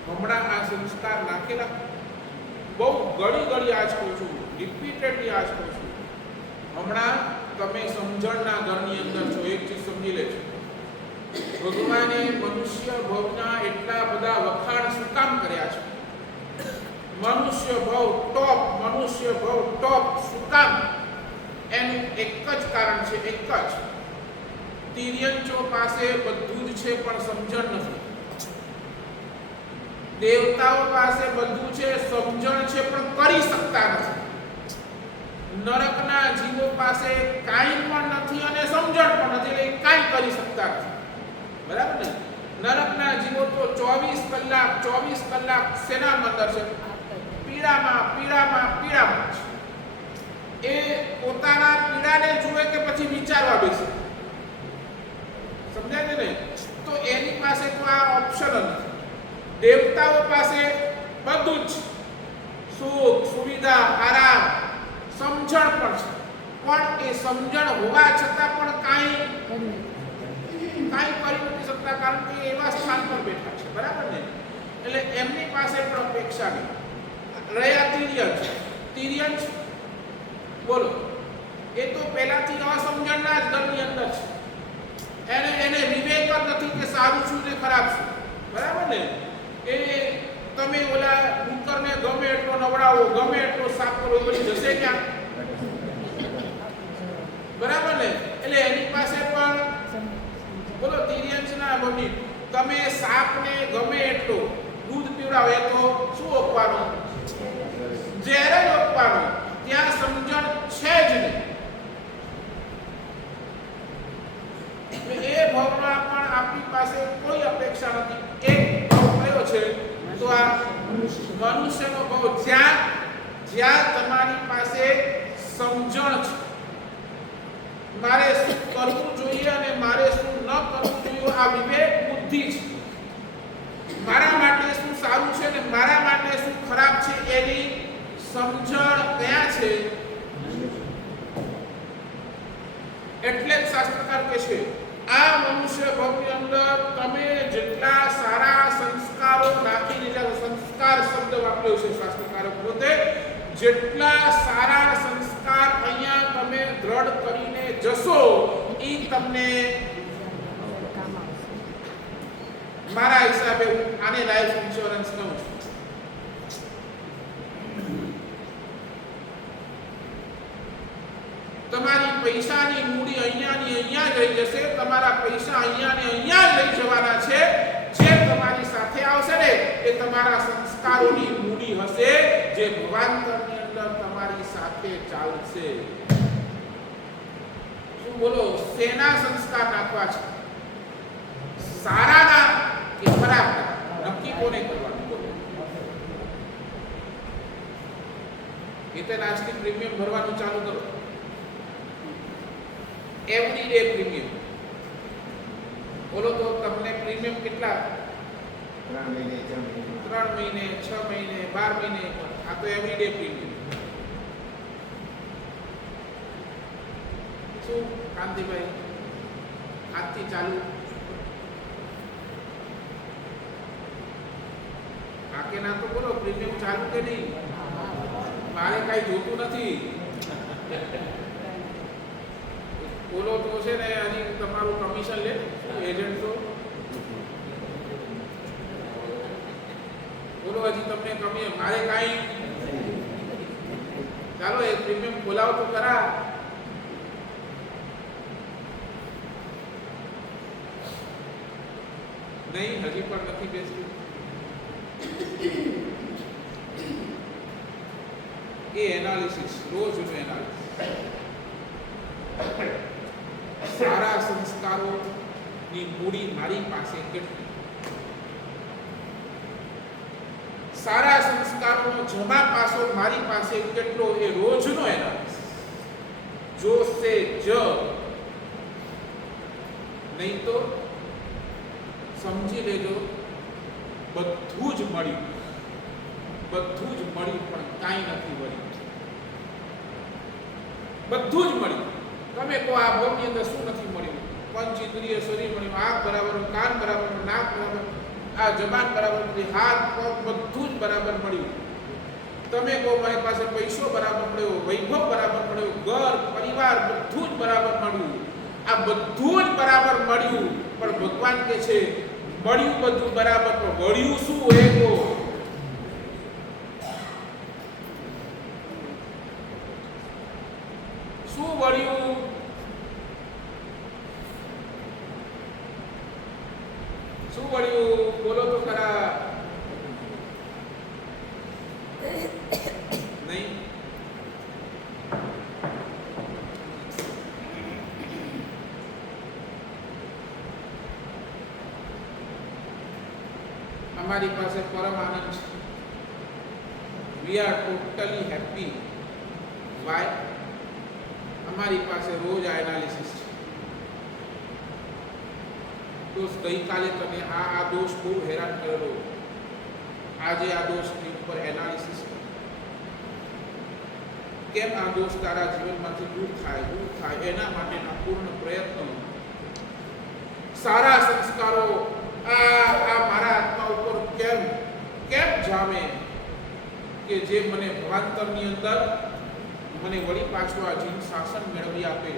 હમણાં આ સંસ્કાર નાખેલા, બહુ ઘડી આજ કહું છું, રિપીટેડલી આજ કહું છું. હમણાં તમે સમજણના ઘરની અંદર છો, એક ચીજ સમજી લેજો. ભગવાને મનુષ્ય ભવના એટલા બધા વખાણ શું કામ કર્યા છે? મનુષ્ય ભવ ટોપ શું કામ? એનું એક જ કારણ છે, એક જ. તિર્યંચો પાસે બધું જ છે પણ સમજણ નથી. દેવતાઓ પાસે બધું છે, સમજણ છે પણ કરી શકતા નથી. નરકના જીવો પાસે કાંઈ પણ નથી અને સમજણ પણ નથી, એટલે કાંઈ કરી શકતા નથી. બરાબર ને? નરકના જીવો તો 24 કલાક શેના અંદર છે? પીડામાં. એ પોતાના પીડાને જુએ કે પછી વિચારવા બેસે? સમજાય છે ને? તો એની પાસે તો આ ઓપ્શન નથી. દેવતાઓ પાસે બધું જ સુખ, સુવિધા, આરામ, સમજણ પણ છે. પણ એ સમજણ હોવા છતાં પણ કાંઈ કરી નથી શકતા, કારણ કે એવા સ્થાન પર બેઠા છે, બરાબર ને? એટલે એમની પાસે પણ અપેક્ષા નહીં. રહ્યા તિર્યંચ બોલો, એ તો પહેલાથી અસમજણના જ દળની અંદર છે. એને વિવેક જ નથી કે સારું શું ને ખરાબ શું, બરાબર ને? એ તમે ઓલા ડુક્કરને ગમે એટલો નવડાવો, ગમે એટલો સાફ કરો, એ જશે ક્યાં? બરાબર ને? એટલે એની પાસે પણ બોલો તિર્યંચના મમ્મી, તમે સાપને ગમે એટલો દૂધ પીવડાવો, એ તો શું ઓપવાનું? ઝેર જ ઓપવાનું. ત્યાં સમજણ છે જ નહીં. એ ભાવના પણ આપણી પાસે કોઈ અપેક્ષા નથી. એક ભાવ કયો છે? તો આ મનુષ્યનો ભાવ, જ્યાં તમારી પાસે સમજણ છે, મારે શું કરવું જોઈએ અને મારે શું ન કરવું જોઈએ, આ વિવેક બુદ્ધિ છે. મારા માટે શું સારું છે અને મારા માટે શું ખરાબ છે, એની સમજણ ક્યાં છે? એટલે જ શાસ્ત્રકાર કહે છે આ મનુષ્ય ભાવની અંદર તમે જેટલા સારા સંસ્કારો નાખી દીધા, સંસ્કાર શબ્દ વાપર્યો છે શાસ્ત્રકારો પોતે, જેટલા સારા સંસ્કાર અહીંયા તમે દ્રઢ કરીને જશો, એ તમને મારા હિસાબે આને લાઈફ ઇન્સ્યોરન્સ કહું છું. તમારી પૈસાની મૂડી અહીંયાની અહીંયા જઈ જશે, તમારા પૈસા અહીંયા ને અહીંયા લઈ જવાના છે. જે તમારી સાથે આવશે ને એ તમારા સંસ્કારોની મૂડી હશે, જે ભવાંતરની અંદર તમારી સાથે ચાલશે. શું બોલો? શેના સંસ્કાર નાખવા છે? સારાના કે ખરાબના? નક્કી કોને કરવાનું? બોલો. એટલે આજથી પ્રીમિયમ ભરવાનું ચાલુ કરો. એવરીડે પ્રીમિયમ બોલો તો તમને પ્રીમિયમ કેટલા? 3 મહિને 3 મહિને, 6 મહિને, 12 મહિને. આ તો એવરીડે પ્રીમિયમ. શું કાંતિભાઈ, આજથી ચાલુ? આ કે ના તો બોલો, પ્રીમિયમ ચાલુ કે નહીં? મારે કઈ જોતું નથી. બોલો તો છે ને, હજી તમારું કમિશન લે એજન્ટ તો બોલો, હજી તમને કમી મારે કાંઈ? ચાલો એ પ્રીમિયમ બોલાવો તો ખરા. નહીં, હજી પણ નથી બેસતું. એ એનાલિસિસ, રોજનું એનાલિસિસ. સારા સંસ્કારોની મૂડી મારી પાસે કેટલી? સારા સંસ્કારોનો જમા પાસો મારી પાસે કેટલો? એ રોજનો એનાલિસિસ. જોશે જ, નહીં તો સમજી લેજો બધું જ મળ્યું, બધું જ મળ્યું પણ કાંઈ નથી મળ્યું. બધું જ મળ્યું. તમે કહો આ ભોગની અંદર શું નથી મળ્યું? પંચ ઇન્દ્રિય શરીર મળ્યું, આંખ બરાબર, કાન બરાબર, નાક બરાબર, આ જબાન બરાબર, હાથ પગ બધું જ બરાબર મળ્યું. તમે કહો મારી પાસે પૈસો બરાબર મળ્યો, વૈભવ બરાબર મળ્યો, ઘર પરિવાર બધું જ બરાબર મળ્યું. આ બધું જ બરાબર મળ્યું, પણ ભગવાન કહે છે મળ્યું બધું બરાબર, પણ વળ્યું શું? એ કહો. શું વળ્યું? શું વળ્યું? બોલો તો ખરા. નહીં? અમારી પાસે પરમ આનંદ છે. We are totally happy. Why? हमारी पास रोज आ एनालिसिस तो गई काले तने आ दोष खूब हैरान करेलो, आज आ दोष के ऊपर एनालिसिस કેમ આ દોષ તારા જીવનમાંથી દૂર થાય એના માટેના પૂર્ણ પ્રયત્નો, સારા સંસ્કારો આ મારા આત્મા ઉપર કેમ જામે કે જે મને ભવાંતરની અંદર મને વળી પાછું આ જીન શાસન મેળવી આપે,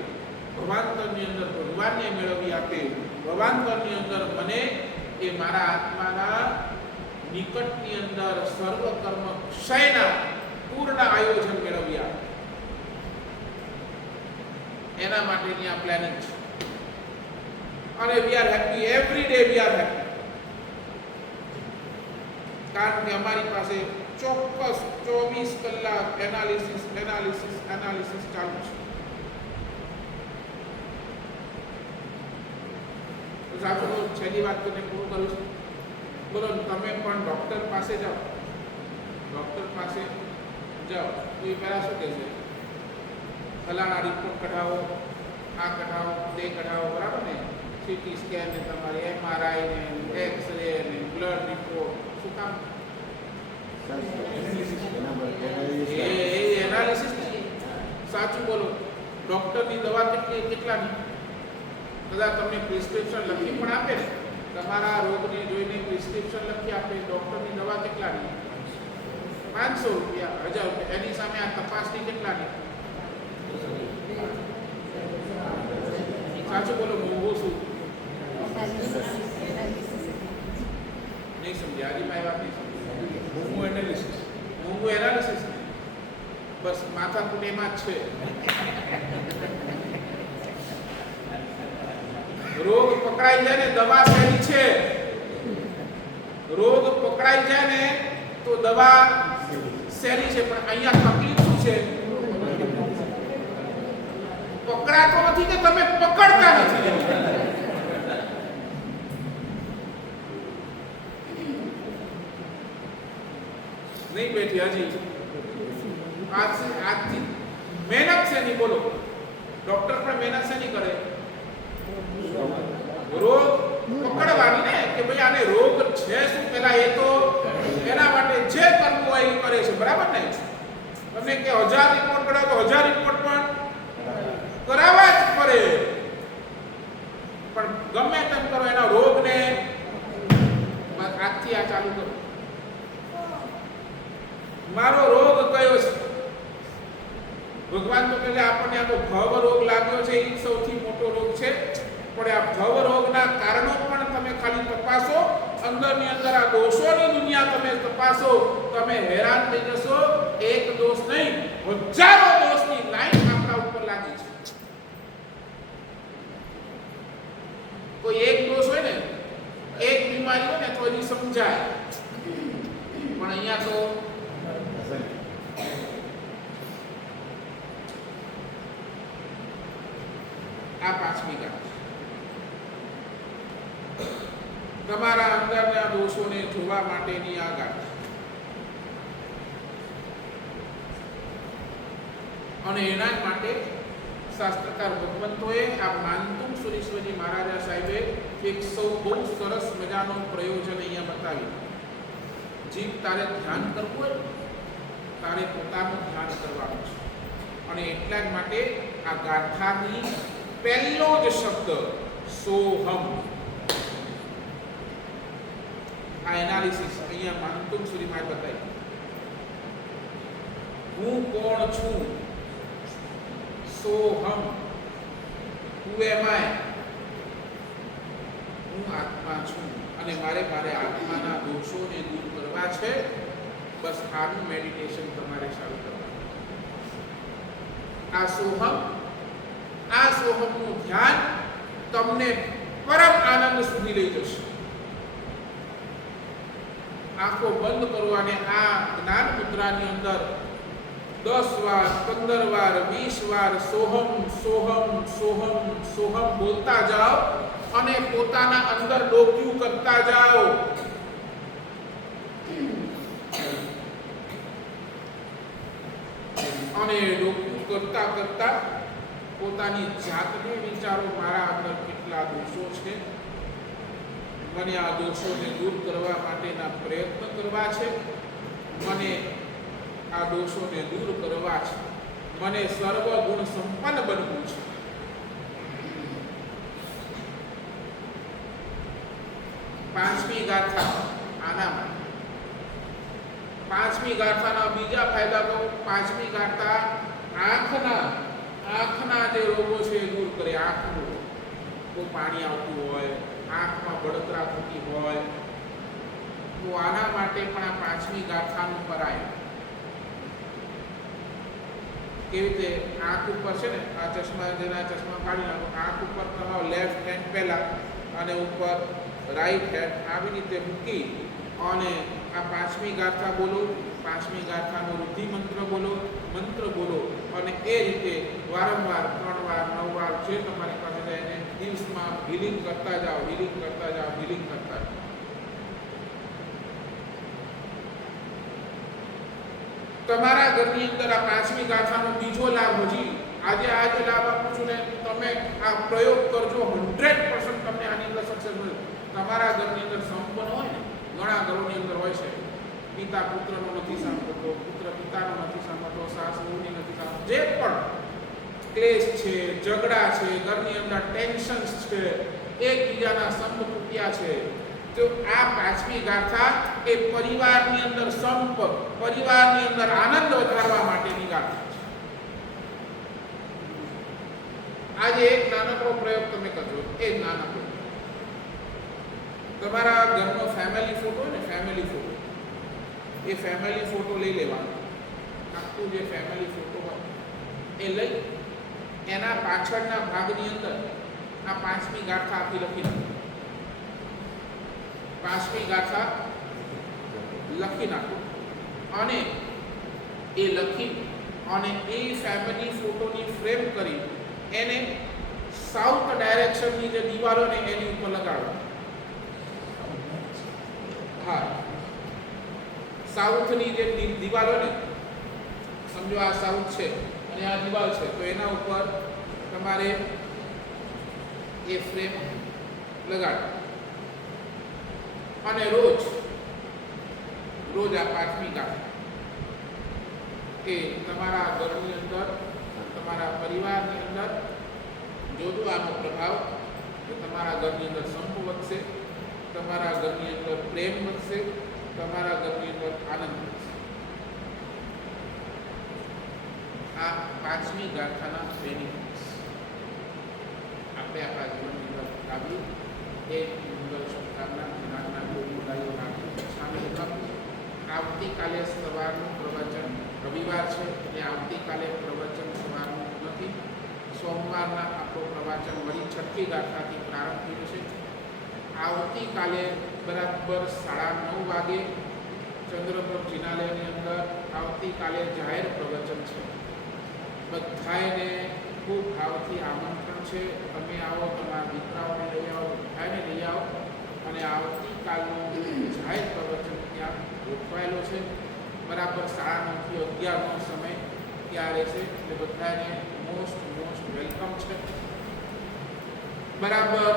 ભવાંતરની અંદર ભગવાનને મેળવી આપે, ભવાંતરની અંદર મને એ મારા આત્માના નિકટની અંદર સર્વ કર્મ ક્ષયના પૂર્ણ આયોજન મેળવી આપે. એના માટેની આ પ્લાનિંગ છે. અને we are happy, every day we are happy, કારણ કે અમારી પાસે ચોક્કસ 24 કલાક એનાલિસિસ ચાલુ છે. તો સાચું તો છેલ્લી વાત કરીને પૂરું કરું છું. બોલો, તમે પણ ડોક્ટર પાસે જાઓ, ડોક્ટર પાસે જાઓ તો એ પહેલા શું કહે છે? ફલાણા રિપોર્ટ કઢાવો, આ કઢાવો, તે કઢાવો, બરાબર ને? સીટી સ્કેન ને તમારી MRI ને એક્સરે ને બ્લડ રિપોર્ટ. શું કામ? એનાલિસિસ. સાચું બોલો, ડોક્ટરની દવા કેટલાની? કદાચ તમને પ્રિસ્ક્રિપ્શન લખી પણ આપે ને, તમારા રોગને જોઈને પ્રિસ્ક્રિપ્શન લખી આપે. ડોક્ટરની દવા કેટલાની? 500 રૂપિયા, 1000 રૂપિયા. એની સામે આ તપાસની કેટલાની? સાચું બોલો, મોંઘું શું? નહીં સમજ્યા? હજી મારી વાત નહીં સમજી. મોંઘું એનાલિસિસ બસ માથાકૂટ એમાં જ છે. રોગ પકડાઈ જાય ને દવા સહેલી છે. રોગ પકડાઈ જાય ને તો દવા સહેલી છે. પણ અહીંયા તકલીફ શું છે? પકડાતો નથી કે તમે પકડતા નથી. નહીં બેઠી હજી. આજથી મહેનત છે નહીં. બોલો, ડોક્ટર પણ મહેનત છે નહીં કરે. રોગ પકડવાની ને કે ભાઈ આને રોગ છે શું, પેલા એ તો એના માટે જે કરવું હોય એ કરે છે, બરાબર ને? તમને કે 1000 રિપોર્ટ કરાવો તો 1000 રિપોર્ટ પણ કરાવવા જ પડે. પણ ગમે તેમ કરો એના રોગને આજથી આ ચાલુ કરો. મારો રોગ કયો છે? ભગવાન તો કહે આપણને આ તો ભવ રોગ લાગ્યો છે, એ સૌથી મોટો રોગ છે. પણ આ ભવ રોગના કારણો પણ તમે ખાલી તપાસો, અંદરની અંદર આ દોષોની દુનિયા તમે તપાસો, તમે હેરાન થઈ જશો. એક દોષ નહીં, હજારો દોષની લાઈન આપણા ઉપર લાગી છે. કોઈ એક દોષ હોય ને, એક બીમારી હોય ને તો હજી સમજાય, પણ અહીંયા તો આ 5મી ગાંઠ. તમારા અંદરના દોષોને જોવા માટેની આ ગાંઠ. અને એના જ માટે શાસ્ત્રકાર ભગવંતોએ આ માનતુમ સુરેશ્વરજી મહારાજા સાહેબે એક બહુ સરસ મજાનો પ્રયોજન અહીંયા બતાવ્યું. જીવ તારે ધ્યાન કરવું હોય, તારે પોતાનું ધ્યાન કરવાનું છે. અને એટલા જ માટે આ ગાથાની પહેલો જ શબ્દ સોહમ, આ એનાલિસિસ અહીંયા માનતુમ સુરીમાં બતાવી. હું કોણ છું? Soham, who am I? હું આત્મા છું અને મારે આત્માના દોષોને દૂર કરવા છે. બસ આનું મેડિટેશન તમારે શરૂ કરવાનું. આ સોહમનું ધ્યાન તમને પરમ આનંદ સુધી લઈ જશે. આંખો બંધ કરો અને આ જ્ઞાન મુદ્રાની અંદર 10 વાર, 15 વાર, 20 વાર સોહમ સોહમ સોહમ સોહમ બોલતા જાઓ અને પોતાના અંદર ડોક્યું કરતા જાઓ. અને ડોક્યું કરતા કરતા પોતાની જાતને વિચારો, મારા અંદર કેટલા દોષો છે, મને આ દોષોને દૂર કરવા માટેના પ્રયત્ન કરવા છે, મને આ દોષોને દૂર કરવા છે. મને સર્વ ગુણ સંપન્ન બનવું છે. પાંચમી ગાથા આના માટે. પાંચમી ગાથાના બીજા ફાયદા તો પાંચમી ગાથા આંખના જે રોગો છે એ દૂર કરે. આંખનું કોઈ પાણી આવતું હોય, આંખમાં બળતરા થતી હોય તો આના માટે પણ આ પાંચમી ગાથાનું કરાય. કેવી રીતે આંખ ઉપર છે ને આ ચશ્મા કાઢી નાખો, આંખ ઉપર તમારો લેફ્ટ હેન્ડ પહેલા અને ઉપર રાઈટ હેન્ડ આવી રીતે મૂકી અને આ પાંચમી ગાથા બોલો. પાંચમી ગાથાનો રુધિ મંત્ર બોલો અને એ રીતે વારંવાર 3 વાર 9 વાર જે તમારી પાસે જાય એને દિવસમાં હીલિંગ કરતા જાઓ. તમારા ઘરની અંદર આ પાંચમી ગાથાનો બીજો લાભ હજી આજે લાભ આપું છું ને, તમે આ પ્રયોગ કરજો, 100% તમને આની અંદર સક્સેસ મળે. તમારા ઘરની અંદર સંપન્ન હોય ને, ઘણા ઘરોની અંદર હોય છે, પિતા પુત્રનો નથી સાંભળતો, પુત્ર પિતાનો નથી સાંભળતો, સાસ વહુની નથી સાંભળતો, જે પણ ક્લેશ છે, ઝઘડા છે, ઘરની અંદર ટેન્શન્સ છે, એકબીજાના સંપ તૂટ્યા છે, તો આ પાંચમી ગાથા એ પરિવારની અંદર સંપ, પરિવારની અંદર આનંદ વધારવા માટેની ગાથા છે. આજે એક નાનકડો પ્રયોગ તમે કરજો. એ નાનકડો તમારા ઘરનો ફેમિલી ફોટો ને, એ ફેમિલી ફોટો લઈ લેવાનો. આખું જે ફેમિલી ફોટો હોય એ લઈ એના પાછળના ભાગની અંદર આ પાંચમી ગાથા આખી લખી નાખો. પાંચમી ગાથા લખી નાખો અને એ લખી અને એ ફેમિલી ફોટોની ફ્રેમ કરી એને સાઉથ ડાયરેક્શનની જે દિવાલો ને એની ઉપર લગાડો. હા, સાઉથની જે દિવાલો ને, સમજો આ સાઉથ છે અને આ દિવાલ છે, તો એના ઉપર તમારે એ ફ્રેમ લગાડો અને રોજ આ પાંચમી ગાથા એ તમારા ઘરની અંદર, તમારા પરિવારની અંદર જોજો આનો પ્રભાવ. તમારા ઘરની અંદર સંપ વધશે, તમારા ઘરની અંદર પ્રેમ વધશે, તમારા ઘરની અંદર આનંદ વધશે. આ પાંચમી ગાથાના બેનિફિટ્સ આપણે આપણા જીવનની અંદર લાવીએ. એ મંગલ શુભકામના જનારના ગોળીઓ નાખી સામેલ રાખું. આવતીકાલે સવારનું પ્રવચન, રવિવાર છે એટલે આવતીકાલે પ્રવચન સવારનું નથી. સોમવારના આપણું પ્રવચન વળી છઠ્ઠી ગાથાથી પ્રારંભ થઈ જશે. આવતીકાલે બરાબર 9:30 વાગે ચંદ્રપ્રભ જિનાલયની અંદર આવતીકાલે જાહેર પ્રવચન છે. બધાને ખૂબ ભાવથી આમંત્રણ છે. તમે આવો, તમારા દીકરાઓને લઈ આવો, બધાને લઈ આવો અને આવતીકાલનું જાહેર પ્રવચન ત્યાં ગોઠવાયેલો છે. બરાબર 9:30 થી 11નો સમય ત્યાં રહેશે એટલે બધાને મોસ્ટ વેલકમ છે. બરાબર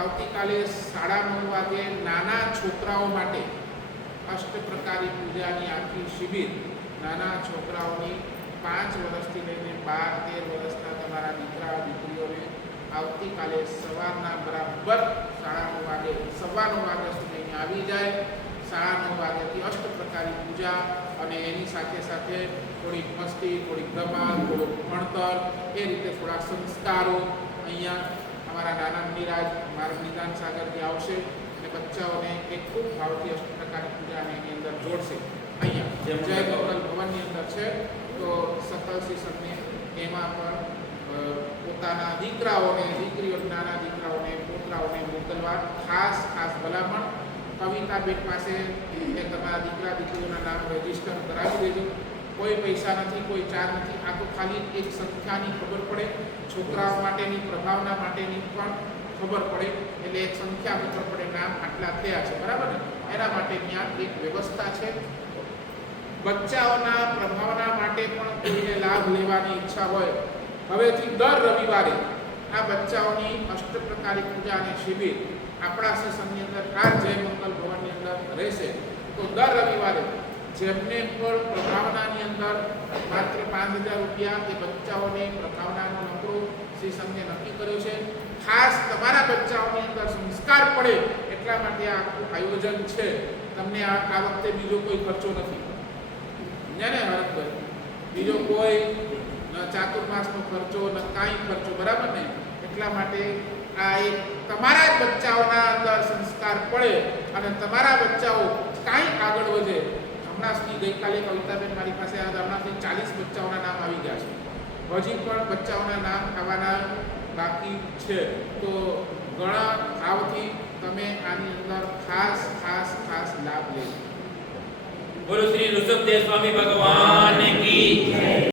આવતીકાલે 9:30 વાગે નાના છોકરાઓ માટે અષ્ટપ્રકારી પૂજાની આખી શિબિર, નાના છોકરાઓની 5 વર્ષથી લઈને 12-13 વર્ષના તમારા દીકરા દીકરીઓને આવતીકાલે સવારના બરાબર 9:30 વાગે, 9:15 વાગ્યા સુધી અહીંયા આવી જાય. 9:30 વાગ્યાથી અષ્ટપ્રકારી પૂજા અને એની સાથે સાથે થોડીક મસ્તી, થોડીક ધમાલ, થોડુંક ભણતર, એ રીતે થોડા સંસ્કારો અહીંયા અમારા નાના નિરાજ, મારા નિદાન સાગરથી આવશે અને બચ્ચાઓને એક ખૂબ ભાવથી અષ્ટપ્રકારી પૂજાને એની અંદર જોડશે. અહીંયા જય મંગલ ભવનની અંદર છે તો સતલસિંહ સમને એમાં પણ પોતાના દીકરાઓને, દીકરીઓ, નાના દીકરાઓને, પોતરાઓને મોકલવા ખાસ ભલામણ. કવિતાબેન પાસે એ તમારા દીકરા દીકરીઓના નામ રજીસ્ટર કરાવી દેજો. કોઈ પૈસા નથી, કોઈ ચાર્જ નથી. આ તો ખાલી એક સંખ્યાની ખબર પડે, છોકરાઓ માટેની, પ્રભાવના માટેની પણ ખબર પડે, એટલે એક સંખ્યા ખબર પડે, નામ આટલા થયા છે, બરાબર ને? એના માટે ત્યાં એક વ્યવસ્થા છે. બચ્ચાઓના પ્રભાવના માટે પણ કોઈને લાભ લેવાની ઈચ્છા હોય, હવેથી દર રવિવારે આ બચ્ચાઓની અષ્ટપ્રકારી પૂજા અને શિબિર આપણા સેશનની અંદર આ જય મંગલ ભવનની અંદર રહેશે. તો દર રવિવારે જેમને પણ પ્રભાવનાની અંદર માત્ર 5,000 રૂપિયા એ બચ્ચાઓને પ્રભાવનાનો નકરો શ્રી સંઘે નક્કી કર્યો છે. ખાસ તમારા બચ્ચાઓની અંદર સંસ્કાર પડે એટલા માટે આ આખું આયોજન છે. તમને આ વખતે બીજો કોઈ ખર્ચો નથી, સમજ્યા ને હરકભાઈ? બીજો કોઈ ન ચાતુર્માસનો ખર્ચો ન કાંઈ ખર્ચો, બરાબર ને? એટલા માટે આ એક તમારા જ બચ્ચાઓના અંદર સંસ્કાર પડે અને તમારા બચ્ચાઓ કાંઈ આગળ વધે. હમણાંથી ગઈકાલે કવિતાબેન મારી પાસે આવ્યા, હમણાંથી 40 બચ્ચાઓના નામ આવી ગયા છે. હજી પણ બચ્ચાઓના નામ આવવાના બાકી છે. તો ઘણા ભાવથી તમે આની અંદર ખાસ લાભ લેજો. બોલો શ્રી ઋષભદેવ સ્વામી ભગવાન